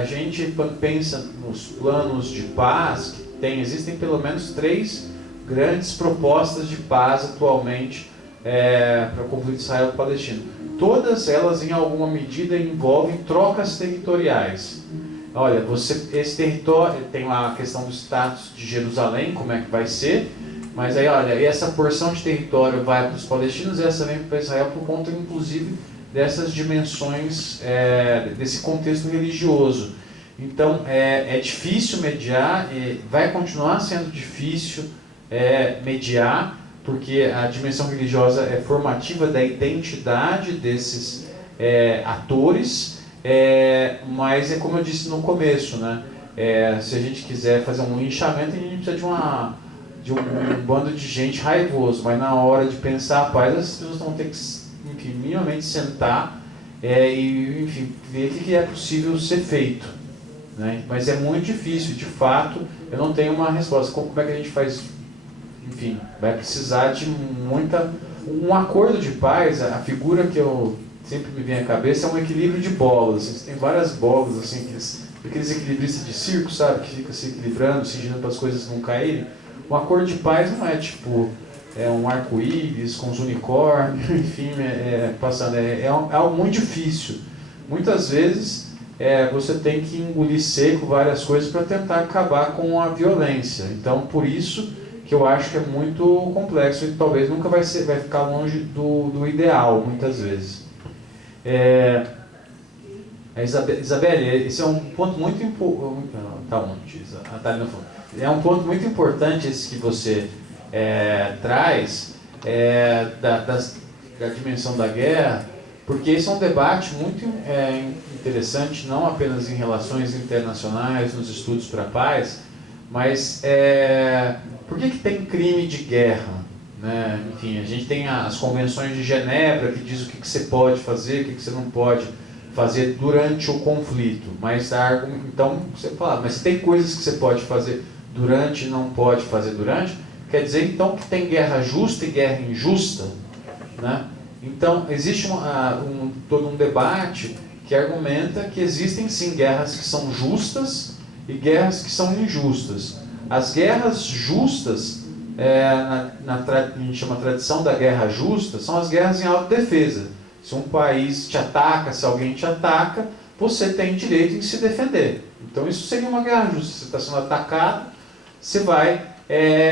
A gente, quando pensa nos planos de paz, existem pelo menos 3 grandes propostas de paz atualmente para o conflito israelo-palestino. Todas elas, em alguma medida, envolvem trocas territoriais. Olha, esse território tem lá a questão do status de Jerusalém, como é que vai ser, mas aí, olha, essa porção de território vai para os palestinos e essa vem para Israel por conta, inclusive, dessas dimensões, desse contexto religioso. Então, é difícil mediar, vai continuar sendo difícil mediar, porque a dimensão religiosa é formativa da identidade desses atores, mas é como eu disse no começo, né? Se a gente quiser fazer um linchamento, a gente precisa de um bando de gente raivoso, mas na hora de pensar a paz, as pessoas vão ter que, enfim, minimamente sentar e, enfim, ver o que é possível ser feito, né? Mas é muito difícil, de fato, eu não tenho uma resposta. Como é que a gente faz? Enfim, vai precisar de um acordo de paz. A figura que eu sempre me vem à cabeça é um equilíbrio de bolas. Assim, tem várias bolas, assim, aqueles equilibristas de circo, sabe, que fica se equilibrando, se girando para as coisas não caírem. Um acordo de paz não é tipo um arco-íris com os unicórnios, enfim, passando. É algo muito difícil. Muitas vezes você tem que engolir seco várias coisas para tentar acabar com a violência. Então, por isso que eu acho que é muito complexo e talvez nunca vai ficar longe do ideal, muitas vezes. Isabelle, esse é um ponto muito importante. É um ponto muito importante esse que você traz da dimensão da guerra, porque esse é um debate muito interessante, não apenas em relações internacionais, nos estudos para a paz, mas por que tem crime de guerra? Né? Enfim, a gente tem as convenções de Genebra que diz o que você pode fazer, o que você não pode fazer durante o conflito. Mas então você fala, mas se tem coisas que você pode fazer durante e não pode fazer durante, quer dizer então que tem guerra justa e guerra injusta, né? Então existe todo um debate que argumenta que existem sim guerras que são justas e guerras que são injustas. As guerras justas, a gente chama a tradição da guerra justa, são as guerras em autodefesa. Se um país te ataca, se alguém te ataca, você tem direito em se defender. Então isso seria uma guerra justa. Você está sendo atacado, você vai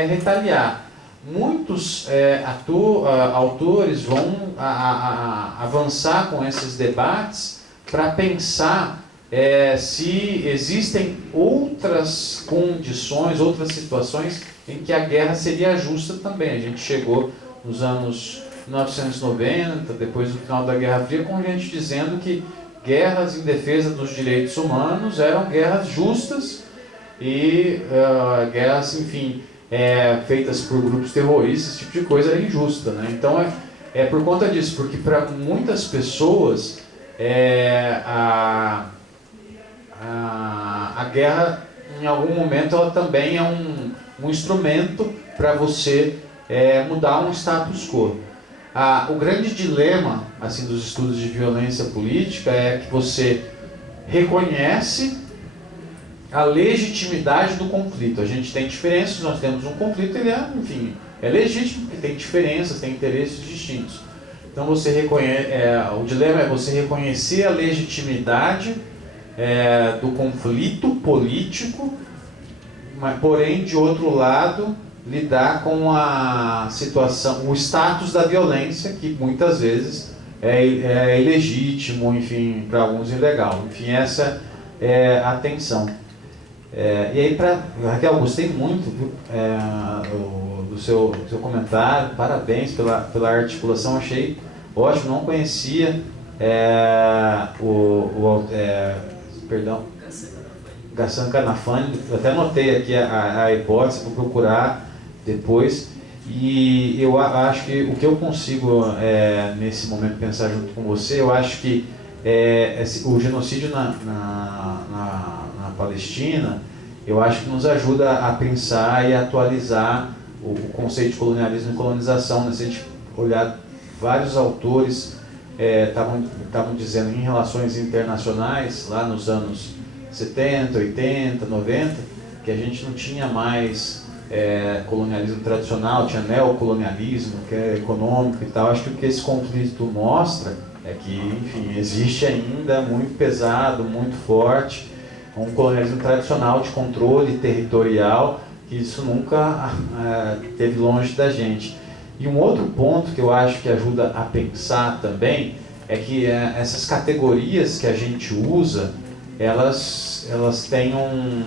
retaliar. muitos autores vão avançar com esses debates para pensar se existem outras condições, outras situações em que a guerra seria justa também. A gente chegou nos anos 1990, depois do final da Guerra Fria, com gente dizendo que guerras em defesa dos direitos humanos eram guerras justas e guerras, enfim, feitas por grupos terroristas, esse tipo de coisa era injusta, né? Então é por conta disso, porque para muitas pessoas a guerra, em algum momento, ela também é um instrumento para você mudar um status quo. O grande dilema assim, dos estudos de violência política é que você reconhece a legitimidade do conflito. A gente tem diferenças, nós temos um conflito, ele é legítimo, porque tem diferenças, tem interesses distintos. Então você reconhece, o dilema é você reconhecer a legitimidade do conflito político, mas porém de outro lado lidar com a situação, o status da violência, que muitas vezes é ilegítimo, enfim, para alguns ilegal. Enfim, essa é a tensão. E aí, Raquel, gostei muito do seu comentário, parabéns pela articulação, achei ótimo, não conhecia Ghassan Kanafani, até anotei aqui a hipótese, vou procurar depois, e eu acho que o que eu consigo nesse momento pensar junto com você, eu acho que o genocídio na Palestina, eu acho que nos ajuda a pensar e atualizar o conceito de colonialismo e colonização, né? Se a gente olhar, vários autores estavam dizendo em relações internacionais, lá nos anos 70, 80, 90, que a gente não tinha mais colonialismo tradicional, tinha neocolonialismo, que é econômico e tal. Acho que o que esse conflito mostra é que, enfim, existe ainda muito pesado, muito forte, um colonialismo tradicional de controle territorial, que isso nunca teve longe da gente. E um outro ponto que eu acho que ajuda a pensar também é que essas categorias que a gente usa, elas têm um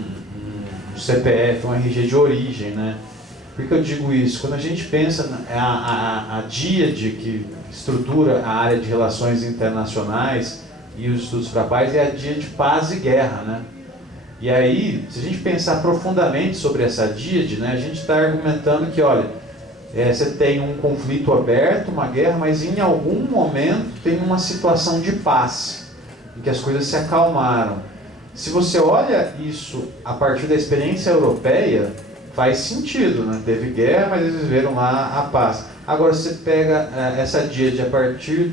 CPF, um RG de origem, né? Por que eu digo isso? Quando a gente pensa a DIAD, que estrutura a área de relações internacionais e os estudos para a paz, é a DIAD Paz e Guerra, né? E aí, se a gente pensar profundamente sobre essa DIAD, né, a gente está argumentando que, olha, você tem um conflito aberto, uma guerra, mas em algum momento tem uma situação de paz, em que as coisas se acalmaram. Se você olha isso a partir da experiência europeia, faz sentido, né? Teve guerra, mas eles viveram lá a paz. Agora, você pega essa DIAD a partir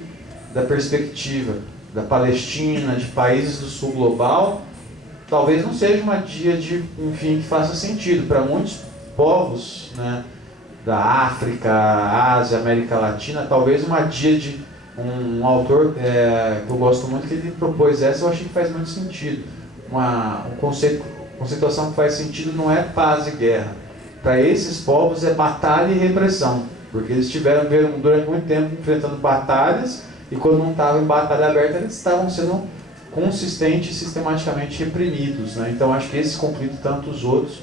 da perspectiva da Palestina, de países do sul global, talvez não seja uma DIAD, enfim, que faça sentido. Para muitos povos, né, da África, Ásia, América Latina, talvez uma DIAD, um autor que eu gosto muito, que ele propôs essa, eu achei que faz muito sentido. Conceituação que faz sentido não é paz e guerra. Para esses povos é batalha e repressão, porque eles tiveram durante muito tempo enfrentando batalhas, e quando não estavam em batalha aberta, eles estavam sendo consistentes e sistematicamente reprimidos, né? Então acho que esse conflito e tantos outros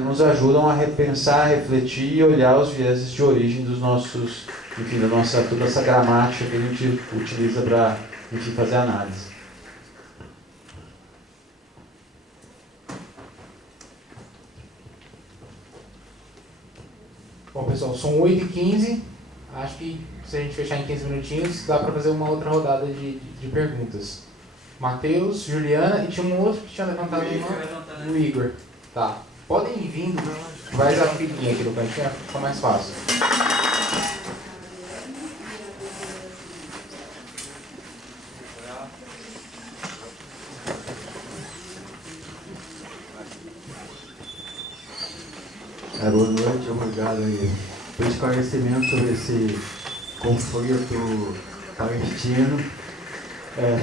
nos ajudam a repensar, refletir e olhar os vieses de origem dos nossos, enfim, toda essa gramática que a gente utiliza para, enfim, fazer análise. Bom, pessoal, são 8h15. Acho que se a gente fechar em 15 minutinhos, dá para fazer uma outra rodada de perguntas. Matheus, Juliana, e tinha um outro que tinha levantado o Igor. Tá. Podem ir vindo, faz a filinha aqui no cantinho, fica mais fácil. Boa noite, obrigado aí pelo esclarecimento sobre esse conflito palestino.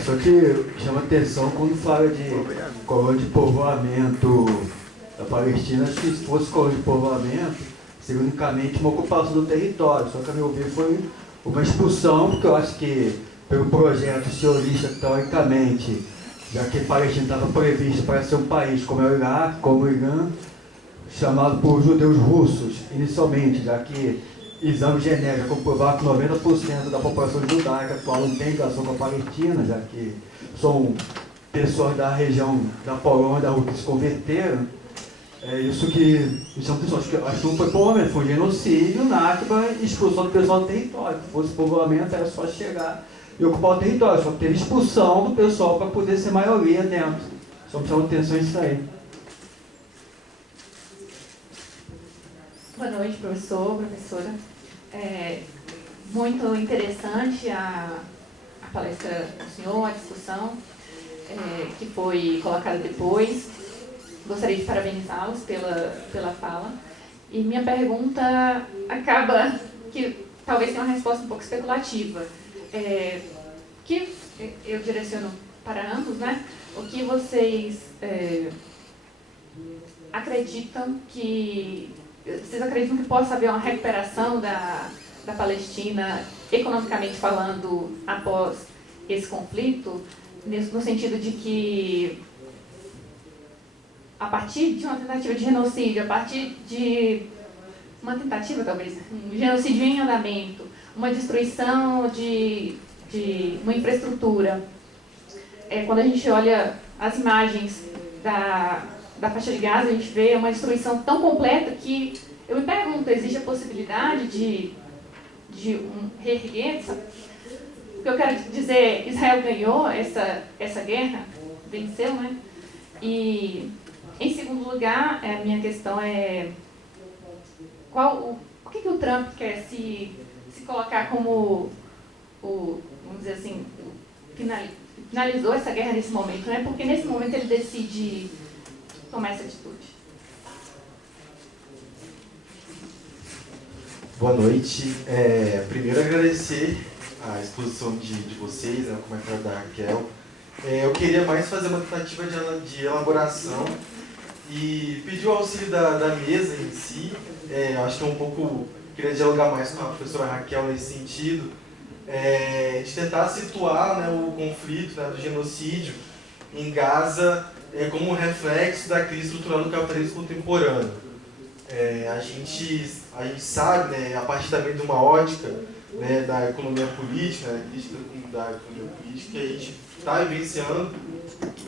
Só que chama atenção quando fala de colônia de povoamento da Palestina. Acho que se fosse colônia de povoamento, seria unicamente uma ocupação do território, só que a meu ver foi uma expulsão, porque eu acho que pelo projeto sionista, teoricamente, já que a Palestina estava prevista para ser um país como é o Iraque, como o Irã, chamado por judeus russos, inicialmente, já que exame genérico comprovar que 90% da população judaica atual não tem ligação com a Palestina, já que são pessoas da região da Polônia e da Rússia que se converteram. É isso que são pessoas que acho que não foi povoamento, foi um genocídio, Nakba, expulsão do pessoal do território. Se fosse povoamento, era só chegar e ocupar o território, só que teve expulsão do pessoal para poder ser maioria dentro. Só me chamou atenção isso aí. Boa noite, professora. Muito interessante a palestra do senhor, a discussão que foi colocada depois. Gostaria de parabenizá-los pela fala. E minha pergunta acaba que talvez tenha uma resposta um pouco especulativa. Que eu direciono para ambos, né? O que vocês acreditam que possa haver uma recuperação da Palestina, economicamente falando, após esse conflito, no sentido de que, a partir de uma tentativa de genocídio, a partir de uma tentativa, talvez, um genocídio em andamento, uma destruição de uma infraestrutura, quando a gente olha as imagens da faixa de Gaza, a gente vê uma destruição tão completa que eu me pergunto, existe a possibilidade de um reerguer? O que eu quero dizer, Israel ganhou essa guerra, venceu, né? E, em segundo lugar, a minha questão é o que o Trump quer se colocar como vamos dizer assim, finalizou essa guerra nesse momento, né? Porque nesse momento ele decide tomar essa atitude. Boa noite. Primeiro agradecer a exposição de vocês, né, o comentário da Raquel. Eu queria mais fazer uma tentativa de elaboração e pedir o auxílio da mesa em si. Acho que queria dialogar mais com a professora Raquel nesse sentido, de tentar situar, né, o conflito, né, do genocídio em Gaza como reflexo da crise estrutural do capitalismo contemporâneo. A gente sabe, né, a partir também de uma ótica, né, da economia política, né, da economia política, que a gente está vivenciando,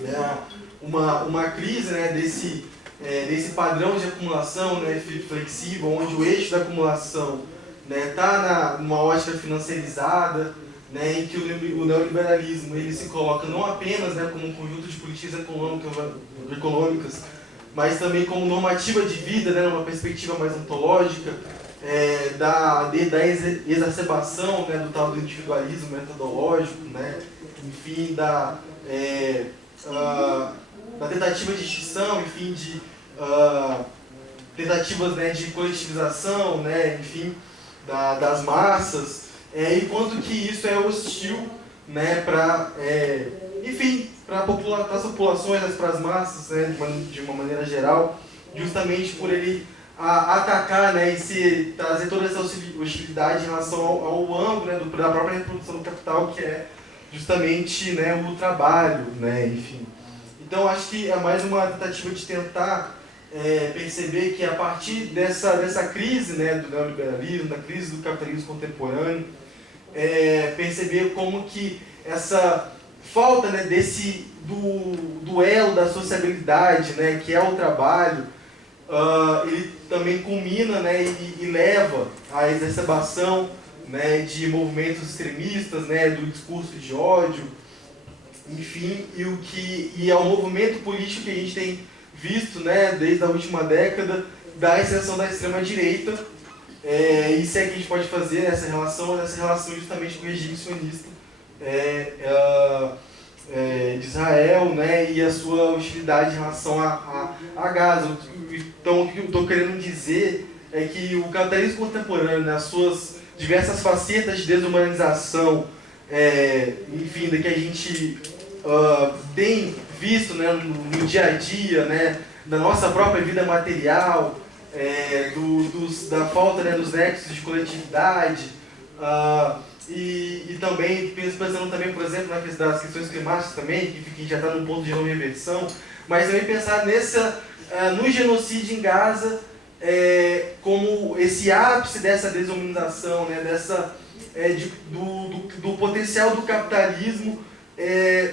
né, uma crise, né, desse padrão de acumulação, né, flexível, onde o eixo da acumulação está, né, numa ótica financiarizada, né, em que o neoliberalismo ele se coloca não apenas, né, como um conjunto de políticas econômicas, mas também como normativa de vida, né, numa perspectiva mais ontológica, da exacerbação, né, do tal do individualismo metodológico, né, enfim, da tentativa de extinção, enfim, de tentativas, né, de coletivização, né, enfim, das massas, e quanto que isso é hostil, né, para as populações, para as massas, né, de uma maneira geral, justamente por ele atacar, né, e trazer toda essa hostilidade em relação ao âmbito, né, da própria reprodução do capital, que é justamente, né, o trabalho, né, enfim. Então, acho que é mais uma tentativa de tentar perceber que a partir dessa crise, né, do neoliberalismo, da crise do capitalismo contemporâneo, perceber como que essa falta, né, do elo da sociabilidade, né, que é o trabalho, ele também culmina, né, e leva à exacerbação, né, de movimentos extremistas, né, do discurso de ódio, enfim, e é um movimento político que a gente tem visto, né, desde a última década, da ascensão da extrema-direita. Isso é que a gente pode fazer nessa relação justamente com o regime sionista de Israel, né, e a sua hostilidade em relação a Gaza. Então, o que eu estou querendo dizer é que o capitalismo contemporâneo, nas suas diversas facetas de desumanização, enfim, da que a gente tem visto, né, no dia a dia, né, da nossa própria vida material, da falta, né, dos nexos de coletividade, e também pensando também, por exemplo, das questões climáticas também, que já está num ponto de não reversão, mas também pensar no genocídio em Gaza como esse ápice dessa desumanização, né, do potencial do capitalismo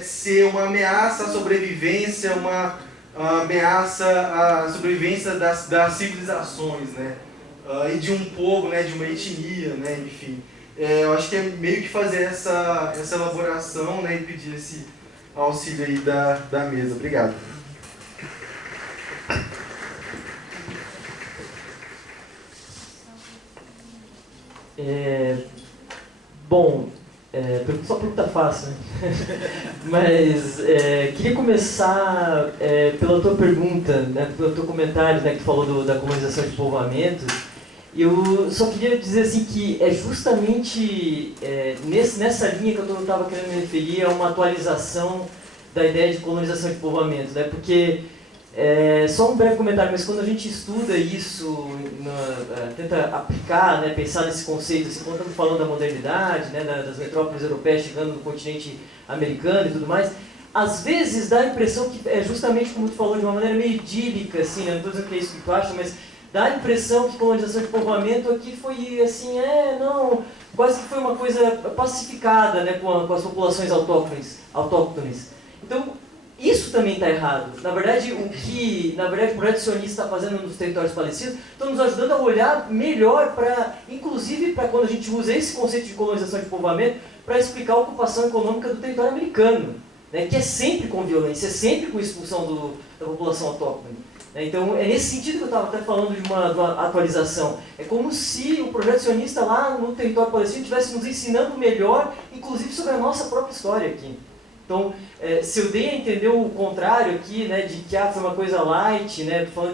ser uma ameaça à sobrevivência, uma ameaça à sobrevivência das civilizações, né, e de um povo, né, de uma etnia, né, enfim. Eu acho que é meio que fazer essa elaboração, né, e pedir esse auxílio aí da mesa. Obrigado. Bom, só pergunta fácil, né? Mas queria começar pela tua pergunta, né, pelo teu comentário, né, que falou da colonização de povoamentos. Eu só queria dizer assim que é justamente nessa linha que eu estava querendo me referir a uma atualização da ideia de colonização de povoamentos, né? Porque só um breve comentário, mas quando a gente estuda isso, tenta aplicar, né, pensar nesse conceito, assim, quando estamos falando da modernidade, né, das metrópoles europeias chegando no continente americano e tudo mais, às vezes dá a impressão que é justamente como tu falou, de uma maneira meio idílica, assim, né, não estou dizendo que é isso que tu acha, mas dá a impressão que colonização de povoamento aqui foi assim, quase que foi uma coisa pacificada, né, com as populações autóctones. Então, isso também está errado. Na verdade, o projeto sionista está fazendo nos territórios palestinos, estão nos ajudando a olhar melhor inclusive para quando a gente usa esse conceito de colonização de povoamento, para explicar a ocupação econômica do território americano, né, que é sempre com violência, é sempre com expulsão da população autóctone. Então, é nesse sentido que eu estava até falando de uma atualização. É como se o projeto sionista lá no território palestino estivesse nos ensinando melhor, inclusive sobre a nossa própria história aqui. Então, se eu dei a entender o contrário aqui, né, de que foi uma coisa light, né, falando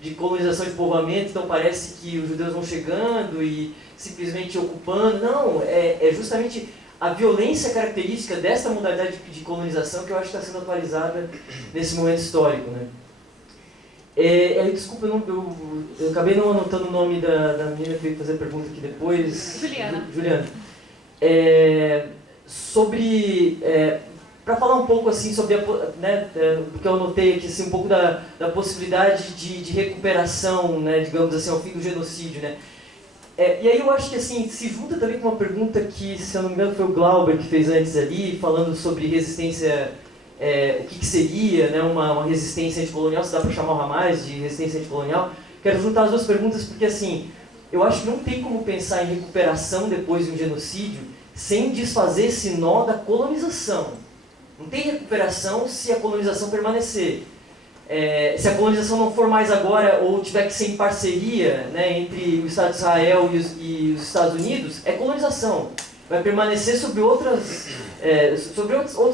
de colonização de povoamento, então parece que os judeus vão chegando e simplesmente ocupando. Não, é justamente a violência característica dessa modalidade de colonização que eu acho que está sendo atualizada nesse momento histórico, né. Desculpa, eu acabei não anotando o nome da menina que veio fazer a pergunta aqui depois. Juliana. Para falar um pouco assim sobre o que eu anotei aqui, assim, um pouco da possibilidade de recuperação, né, digamos assim, ao fim do genocídio, né. E aí eu acho que assim, se junta também com uma pergunta que, se eu não me engano, foi o Glauber que fez antes ali, falando sobre resistência. O que seria, né, uma resistência anticolonial, se dá para chamar o Hamas de resistência anticolonial. Quero juntar as duas perguntas porque, assim, eu acho que não tem como pensar em recuperação depois de um genocídio sem desfazer esse nó da colonização. Não tem recuperação se a colonização permanecer. Se a colonização não for mais agora ou tiver que ser em parceria, né, entre o Estado de Israel e os Estados Unidos, é colonização. Vai permanecer sobre outros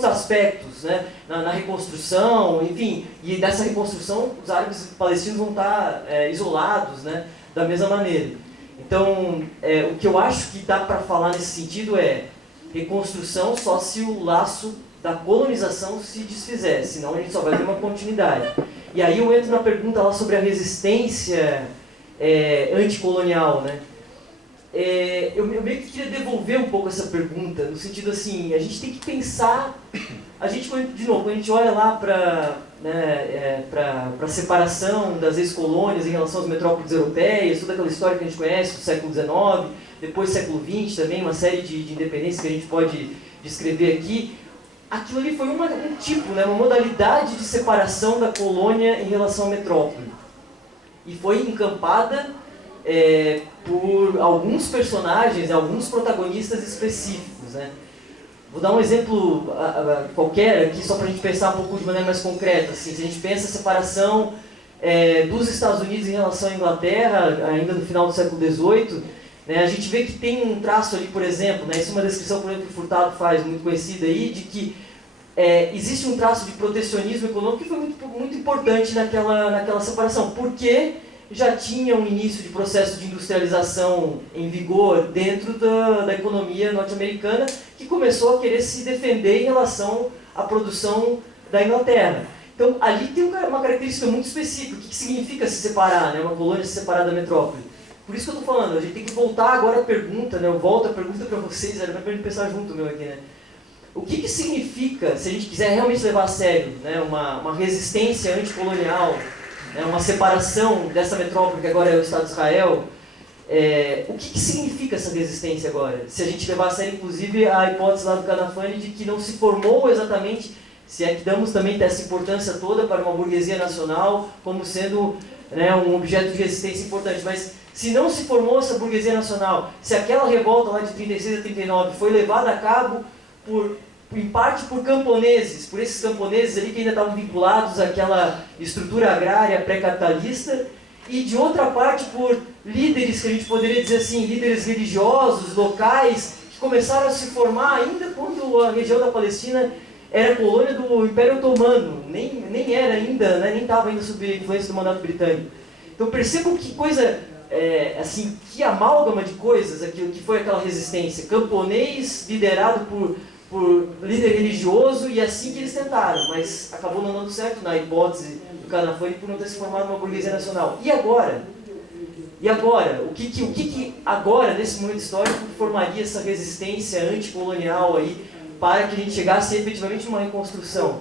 aspectos, né, na reconstrução, enfim, e nessa reconstrução os árabes palestinos vão estar isolados, né, da mesma maneira. Então, o que eu acho que dá para falar nesse sentido é reconstrução só se o laço da colonização se desfizer, senão a gente só vai ter uma continuidade. E aí eu entro na pergunta lá sobre a resistência anticolonial, né. Eu meio que queria devolver um pouco essa pergunta, no sentido assim, a gente tem que pensar, quando a gente olha lá para a separação das ex-colônias em relação às metrópoles europeias, toda aquela história que a gente conhece do século XIX, depois século XX também, uma série de independências que a gente pode descrever aqui, aquilo ali foi um tipo, né, uma modalidade de separação da colônia em relação à metrópole. E foi encampada por alguns personagens, alguns protagonistas específicos, né? Vou dar um exemplo qualquer aqui, só para a gente pensar um pouco de maneira mais concreta. Assim, se a gente pensa a separação dos Estados Unidos em relação à Inglaterra, ainda no final do século XVIII, né, a gente vê que tem um traço ali, por exemplo, né, isso é uma descrição por exemplo, que o Furtado faz, muito conhecida aí, de que existe um traço de protecionismo econômico que foi muito importante naquela separação, porque já tinha um início de processo de industrialização em vigor dentro da economia norte-americana, que começou a querer se defender em relação à produção da Inglaterra. Então, ali tem uma característica muito específica. O que significa se separar, né? Uma colônia se separar da metrópole? Por isso que eu estou falando, a gente tem que voltar agora à pergunta, né? Eu volto a pergunta para vocês, era para a gente pensar junto meu aqui, né? O que significa, se a gente quiser realmente levar a sério, né? Uma resistência anticolonial, né? Uma separação dessa metrópole que agora é o Estado de Israel, o que significa essa resistência agora? Se a gente levar a sério, inclusive, a hipótese lá do Kanafani de que não se formou exatamente, se é que damos também essa importância toda para uma burguesia nacional como sendo, né, um objeto de resistência importante, mas se não se formou essa burguesia nacional, se aquela revolta lá de 36 a 39 foi levada a cabo em parte por camponeses, por esses camponeses ali que ainda estavam vinculados àquela estrutura agrária pré-capitalista, e de outra parte por líderes, que a gente poderia dizer assim, líderes religiosos, locais, que começaram a se formar ainda quando a região da Palestina era colônia do Império Otomano, nem era ainda, né, nem estava ainda sob influência do mandato britânico. Então percebam que coisa, assim, que amálgama de coisas aquilo que foi aquela resistência. Camponês liderado por líder religioso, e assim que eles tentaram, mas acabou não dando certo na hipótese do Kanafani por não ter se formado uma burguesia nacional. E agora? O que agora, nesse momento histórico, formaria essa resistência anticolonial aí, para que a gente chegasse efetivamente numa reconstrução?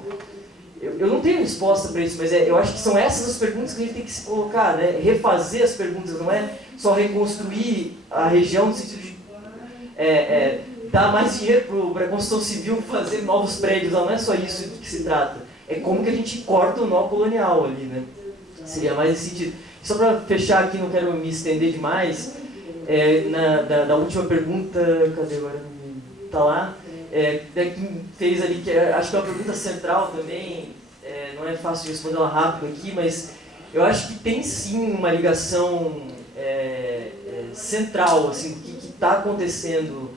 Eu não tenho resposta para isso, mas eu acho que são essas as perguntas que a gente tem que se colocar, né? Refazer as perguntas, não é só reconstruir a região no sentido de dar mais dinheiro para a construção civil, fazer novos prédios, não é só isso do que se trata. É como que a gente corta o nó colonial ali, né? Seria mais esse sentido. Só para fechar aqui, não quero me estender demais, da última pergunta, cadê agora? Está lá. Que fez ali, que acho que é uma pergunta central também, não é fácil de responder ela rápido aqui, mas eu acho que tem sim uma ligação central, assim, do que está acontecendo,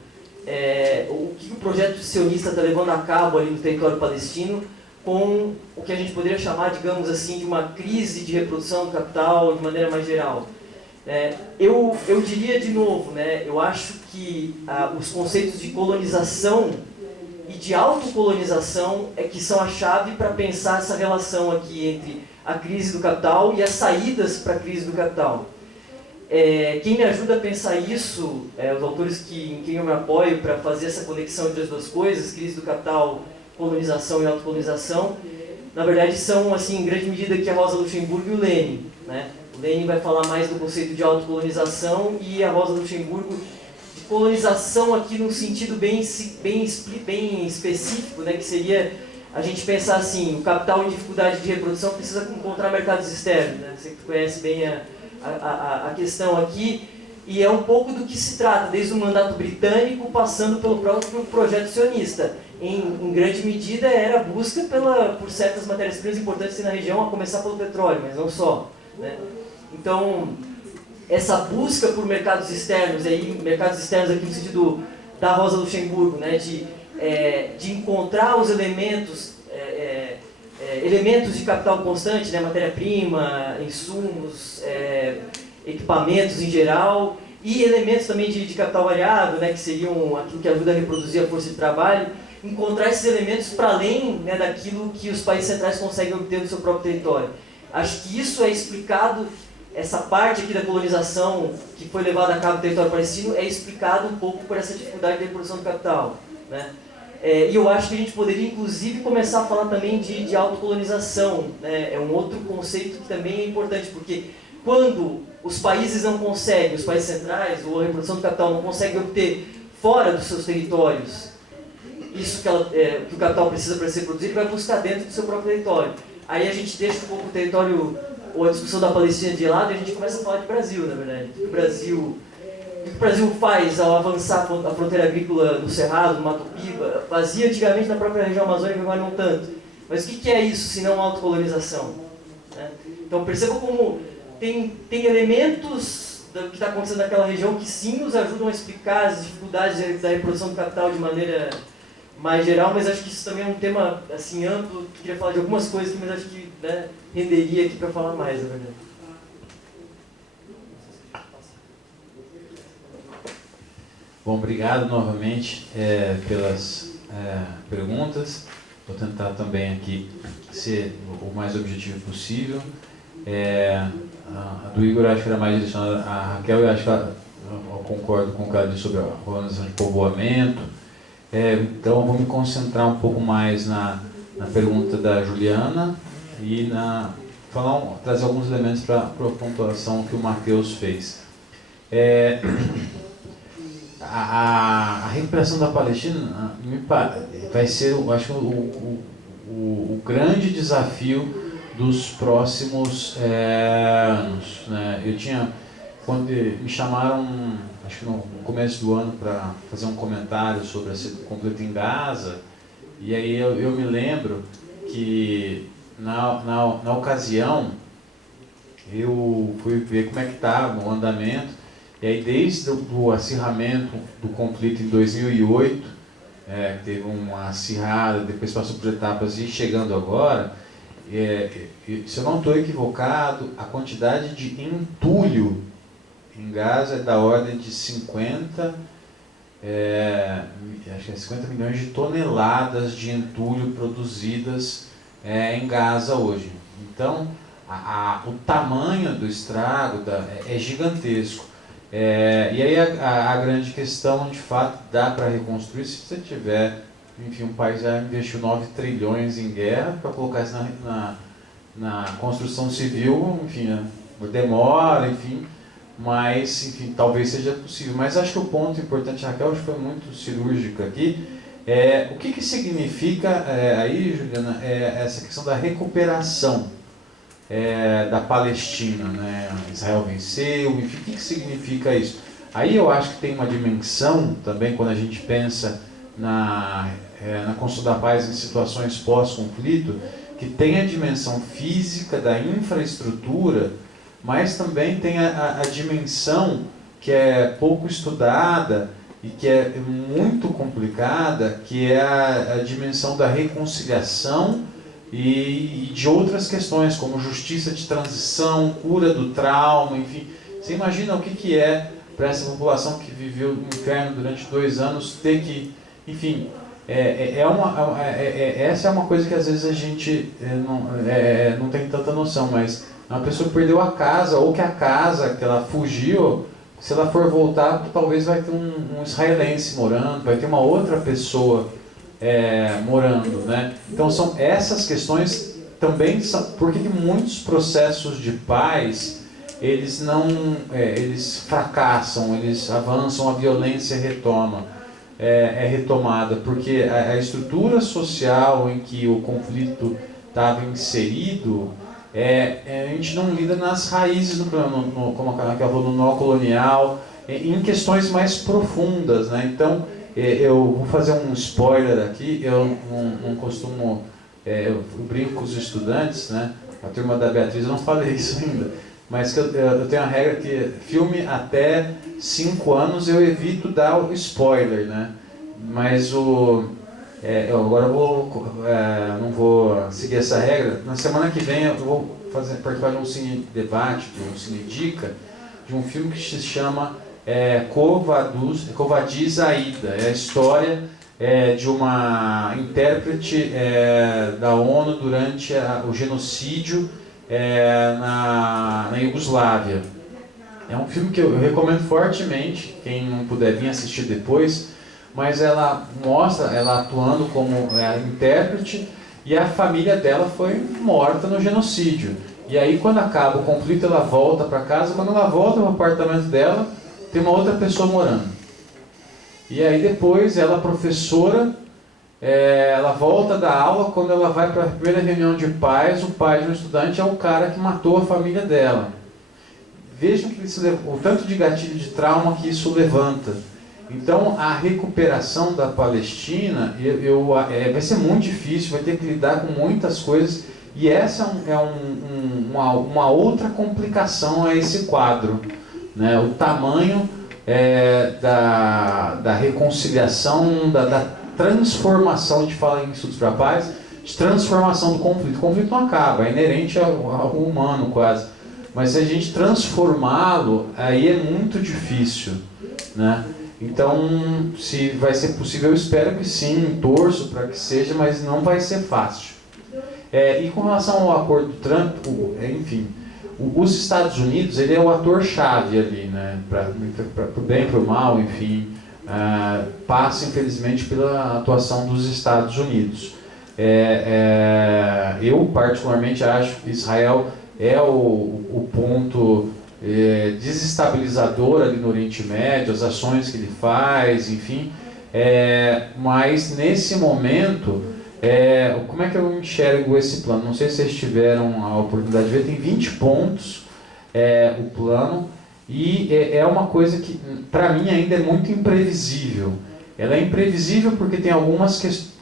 o que o projeto sionista está levando a cabo ali no território palestino, com o que a gente poderia chamar, digamos assim, de uma crise de reprodução do capital de maneira mais geral. Eu diria de novo, né, eu acho que os conceitos de colonização e de autocolonização que são a chave para pensar essa relação aqui entre a crise do capital e as saídas para a crise do capital. Quem me ajuda a pensar isso, os autores em quem eu me apoio para fazer essa conexão entre as duas coisas, crise do capital, colonização e autocolonização, na verdade são, assim, em grande medida, que a Rosa Luxemburgo e o Lenin, né? O Lenin vai falar mais do conceito de autocolonização e a Rosa Luxemburgo de colonização aqui num sentido bem específico, né? Que seria a gente pensar assim, o capital em dificuldade de reprodução precisa encontrar mercados externos, né? Você conhece bem a questão aqui, e é um pouco do que se trata, desde o mandato britânico, passando pelo próprio projeto sionista. Em grande medida era a busca por certas matérias-primas importantes na região, a começar pelo petróleo, mas não só, né? Então, essa busca por mercados externos, mercados externos aqui no sentido da Rosa Luxemburgo, né, de encontrar os elementos de capital constante, né, matéria-prima, insumos, equipamentos em geral, e elementos também de capital variável, né, que seriam aquilo que ajuda a reproduzir a força de trabalho, encontrar esses elementos para além, né, daquilo que os países centrais conseguem obter no seu próprio território. Acho que isso é explicado, essa parte aqui da colonização que foi levada a cabo no território palestino é explicado um pouco por essa dificuldade de reprodução do capital, né? E eu acho que a gente poderia, inclusive, começar a falar também de autocolonização, né? É um outro conceito que também é importante, porque quando os países não conseguem, os países centrais, ou a reprodução do capital não consegue obter fora dos seus territórios isso que o capital precisa para ser produzido, vai buscar dentro do seu próprio território. Aí a gente deixa um pouco o território, ou a discussão da Palestina de lado, e a gente começa a falar de Brasil, na verdade. O que o Brasil faz ao avançar a fronteira agrícola do Cerrado, do Mato Piba, fazia antigamente na própria região amazônica, agora não tanto. Mas o que é isso, se não autocolonização? Né? Então perceba como tem elementos do que está acontecendo naquela região que sim nos ajudam a explicar as dificuldades da reprodução do capital de maneira mais geral, mas acho que isso também é um tema assim, amplo. Eu queria falar de algumas coisas aqui, mas acho que, né, renderia aqui para falar mais, na verdade. Bom, obrigado novamente pelas perguntas. vou tentar também aqui ser o mais objetivo possível. A do Igor acho que era mais direcionada a Raquel, eu acho que eu concordo com o que ela disse sobre a organização de povoamento. Então eu vou me concentrar um pouco mais na pergunta da Juliana e trazer alguns elementos para a pontuação que o Matheus fez. A recuperação da Palestina vai ser, acho que, o grande desafio dos próximos anos, né? Quando me chamaram, acho que no começo do ano, para fazer um comentário sobre esse conflito em Gaza, e aí eu me lembro que na ocasião eu fui ver como é que estava o andamento, e aí desde o acirramento do conflito em 2008, teve uma acirrada, depois passou por etapas e chegando agora, se eu não estou equivocado, a quantidade de entulho em Gaza é da ordem de 50 milhões de toneladas de entulho produzidas em Gaza hoje. Então, o tamanho do estrago é gigantesco. E aí a grande questão, de fato, dá para reconstruir se você tiver, enfim, um país já investiu 9 trilhões em guerra, para colocar isso na construção civil, enfim, demora, enfim, mas, enfim, talvez seja possível. Mas acho que o ponto importante, Raquel, acho que foi muito cirúrgico aqui, o que significa, aí, Juliana, essa questão da recuperação da Palestina, né? Israel venceu, enfim, o que significa isso? Aí eu acho que tem uma dimensão também, quando a gente pensa na construção da paz em situações pós-conflito, que tem a dimensão física da infraestrutura, mas também tem a dimensão que é pouco estudada e que é muito complicada, que é a dimensão da reconciliação e de outras questões, como justiça de transição, cura do trauma, enfim. Você imagina o que é para essa população que viveu no inferno durante 2 anos ter que, enfim, essa é uma coisa que às vezes a gente não tem tanta noção, mas uma pessoa que perdeu a casa, ou que a casa que ela fugiu, se ela for voltar, talvez vai ter um israelense morando, vai ter uma outra pessoa morando, né? Então são essas questões também, porque muitos processos de paz, eles fracassam, eles avançam, a violência é retomada, porque a estrutura social em que o conflito estava inserido, a gente não lida nas raízes do problema, como a falou, no neocolonial, em questões mais profundas, né? Então, eu vou fazer um spoiler aqui, eu não costumo, eu brinco com os estudantes, né? A turma da Beatriz, eu não falei isso ainda, mas que eu tenho a regra que filme até 5 anos eu evito dar o spoiler, né? Mas eu agora não vou seguir essa regra. Na semana que vem eu vou participar de um cine debate, de um cine dica, de um filme que se chama Covadiz Aida. É a história de uma intérprete da ONU durante o genocídio na Iugoslávia. É um filme que eu recomendo fortemente, quem não puder vir assistir depois, mas ela mostra ela atuando como intérprete, e a família dela foi morta no genocídio. E aí, quando acaba o conflito, ela volta para casa. Quando ela volta para o apartamento dela, tem uma outra pessoa morando. E aí depois, ela, professora, ela volta da aula. Quando ela vai para a primeira reunião de pais, o pai de um estudante é o cara que matou a família dela. Vejam o tanto de gatilho de trauma que isso levanta. Então, a recuperação da Palestina vai ser muito difícil, vai ter que lidar com muitas coisas, e essa uma outra complicação a esse quadro, né? O tamanho da reconciliação, da transformação, a gente fala em estudos para a paz, de transformação do conflito. O conflito não acaba, é inerente ao humano quase, mas se a gente transformá-lo, aí é muito difícil, né? Então, se vai ser possível, eu espero que sim, torço para que seja, mas não vai ser fácil. E com relação ao acordo do Trump, enfim, os Estados Unidos, ele é o ator-chave ali, né, para o bem e para o mal, enfim, passa infelizmente pela atuação dos Estados Unidos. Eu particularmente acho que Israel é o ponto desestabilizador ali no Oriente Médio, as ações que ele faz, enfim, mas nesse momento, como é que eu enxergo esse plano? Não sei se vocês tiveram a oportunidade de ver, tem 20 pontos o plano, e é uma coisa que para mim ainda é muito imprevisível. Ela é imprevisível porque tem algumas questões,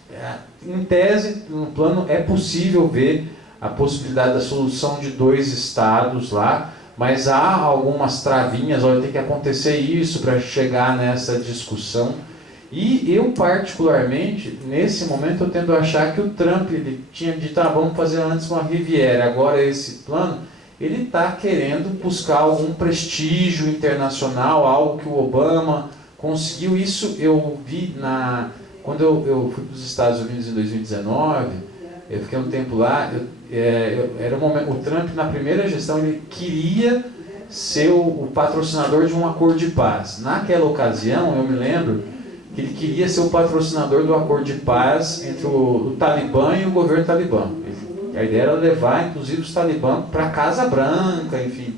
em tese, no plano é possível ver a possibilidade da solução de 2 estados lá, mas há algumas travinhas, olha, tem que acontecer isso para chegar nessa discussão. E eu, particularmente, nesse momento, eu tendo a achar que o Trump, ele tinha dito, vamos fazer antes uma Riviera, agora esse plano, ele está querendo buscar algum prestígio internacional, algo que o Obama conseguiu. Isso eu vi quando eu fui para os Estados Unidos em 2019, eu fiquei um tempo lá, era o Trump, na primeira gestão, ele queria ser o patrocinador de um acordo de paz. Naquela ocasião, eu me lembro que ele queria ser o patrocinador do acordo de paz entre o Talibã e o governo talibã. A ideia era levar, inclusive, os talibã para a Casa Branca, enfim.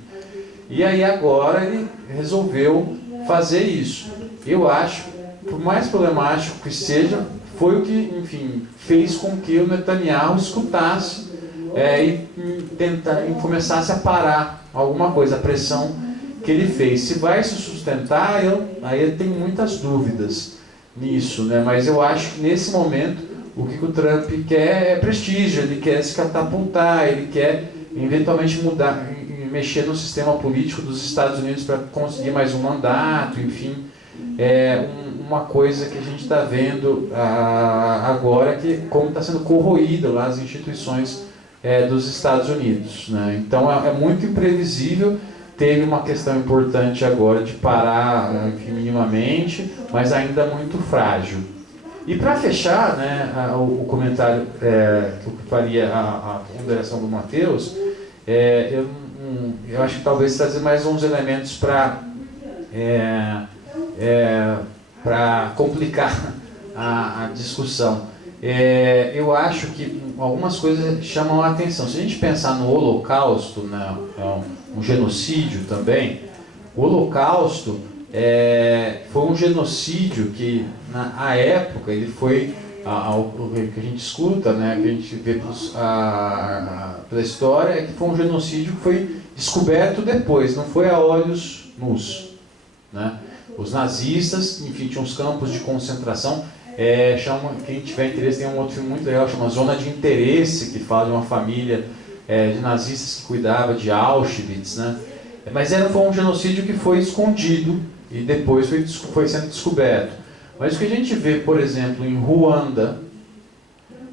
E aí agora ele resolveu fazer isso. Eu acho, por mais problemático que seja, foi o que, enfim, fez com que o Netanyahu escutasse e começasse a parar alguma coisa, a pressão que ele fez. Se vai se sustentar, aí eu tenho muitas dúvidas nisso, né? Mas eu acho que nesse momento o que o Trump quer é prestígio, ele quer se catapultar, ele quer eventualmente mudar, mexer no sistema político dos Estados Unidos para conseguir mais um mandato, enfim. Uma coisa que a gente está vendo agora, que como está sendo corroída lá as instituições dos Estados Unidos, né? Então é muito imprevisível. Teve uma questão importante agora de parar, enfim, minimamente, mas ainda muito frágil. E para fechar, né, o comentário que eu faria a ponderação do Matheus, eu acho que talvez trazer mais uns elementos para complicar a discussão. Eu acho que algumas coisas chamam a atenção. Se a gente pensar no Holocausto, né, um genocídio também, o Holocausto foi um genocídio que, na época, ele foi, o que a gente escuta, né, que a gente vê pela história, é que foi um genocídio que foi descoberto depois, não foi a olhos nus, né? Os nazistas, enfim, tinham uns campos de concentração, quem tiver interesse, tem um outro filme muito legal, chama Zona de Interesse, que fala de uma família de nazistas que cuidava de Auschwitz, né? Mas foi um genocídio que foi escondido e depois foi sendo descoberto. Mas o que a gente vê, por exemplo, em Ruanda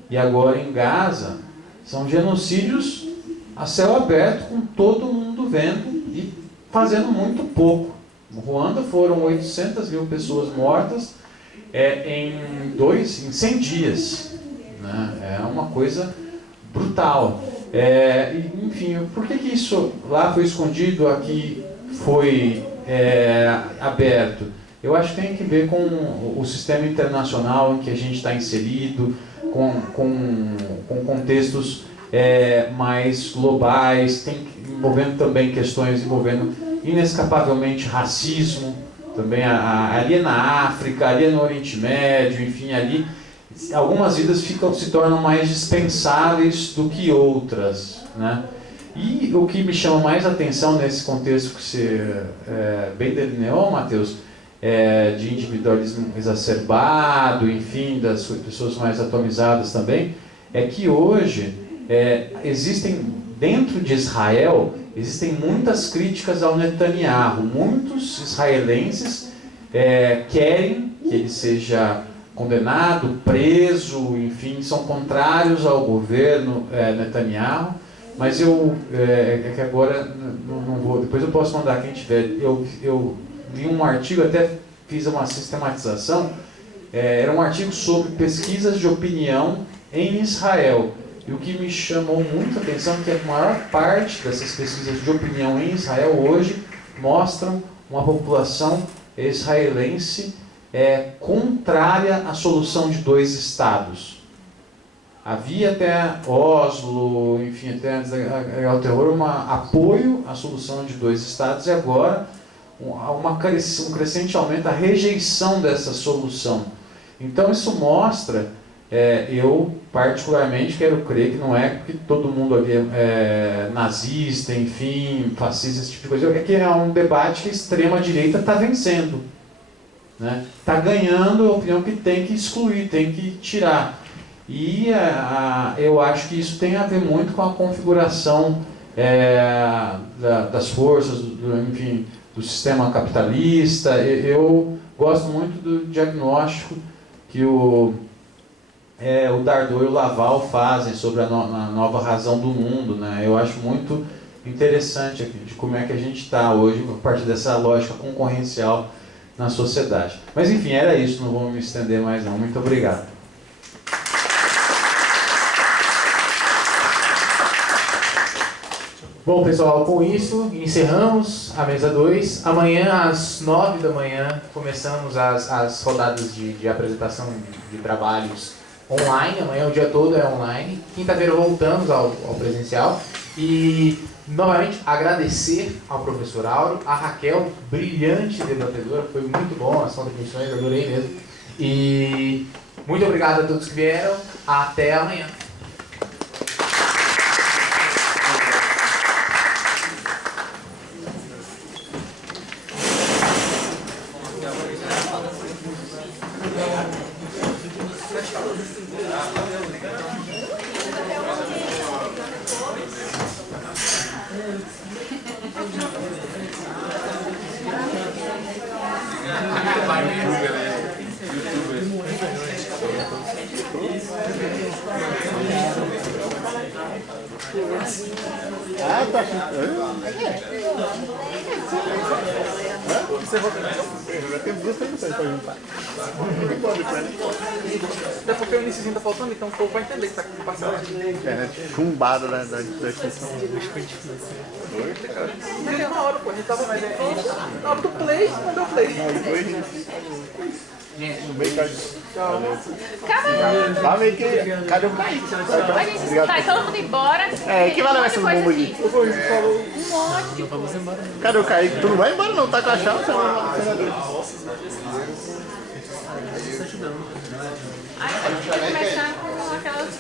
e agora em Gaza, são genocídios a céu aberto, com todo mundo vendo e fazendo muito pouco. No Ruanda foram 800 mil pessoas mortas em 100 dias. Né? É uma coisa brutal. Enfim, por que isso lá foi escondido, aqui foi aberto? Eu acho que tem que ver com o sistema internacional em que a gente está inserido, com contextos mais globais, envolvendo também questões envolvendo inescapavelmente racismo, também ali na África, ali no Oriente Médio, enfim, ali algumas vidas se tornam mais dispensáveis do que outras, né? E o que me chama mais atenção nesse contexto que você bem delineou, Matheus, de individualismo exacerbado, enfim, das pessoas mais atomizadas também, é que hoje existem, dentro de Israel, existem muitas críticas ao Netanyahu. Muitos israelenses querem que ele seja condenado, preso, enfim, são contrários ao governo Netanyahu, mas que agora não vou, depois eu posso mandar quem tiver. Eu vi um artigo, até fiz uma sistematização, era um artigo sobre pesquisas de opinião em Israel. E o que me chamou muito a atenção é que a maior parte dessas pesquisas de opinião em Israel hoje mostram uma população israelense contrária à solução de 2 estados. Havia até Oslo, enfim, até antes da Guerra ao Terror, um apoio à solução de 2 estados, e agora um crescente aumento da rejeição dessa solução. Então isso mostra, eu particularmente quero crer que não é porque todo mundo ali é nazista, enfim, fascista, esse tipo de coisa, é que é um debate que a extrema-direita está vencendo. Está ganhando a opinião que tem que excluir, tem que tirar. E eu acho que isso tem a ver muito com a configuração das forças, enfim, do sistema capitalista. Eu gosto muito do diagnóstico que o Dardot e o Laval fazem sobre a nova razão do mundo. Eu acho muito interessante de como é que a gente está hoje, a partir dessa lógica concorrencial na sociedade. Mas enfim, era isso, não vou me estender mais não. Muito obrigado. Bom, pessoal, com isso, encerramos a mesa 2. Amanhã, às 9 da manhã, começamos as rodadas de apresentação de trabalhos online. Amanhã o dia todo é online. Quinta-feira voltamos ao presencial. E, novamente, agradecer ao professor Auro, a Raquel, brilhante debatedora. Foi muito bom as contribuições, adorei mesmo. E muito obrigado a todos que vieram. Até amanhã. Ah, tá. Já tem 2 perguntas para juntar. Até porque o iníciozinho tá faltando, então o povo vai entender que tá passando. Chumbado da expressão. Mas é uma hora, pô, a gente tava na hora do play, não deu play. No meio, cara. Calma. Lá meio que. Cadê o Kaique? A gente tá todo mundo embora. Que vai levar essa bomba aqui? Um monte de coisa. Cadê o Kaique? Tu não vai embora não, tá com a chave, você vai lá no senador. Aí a gente vai começar com aquelas...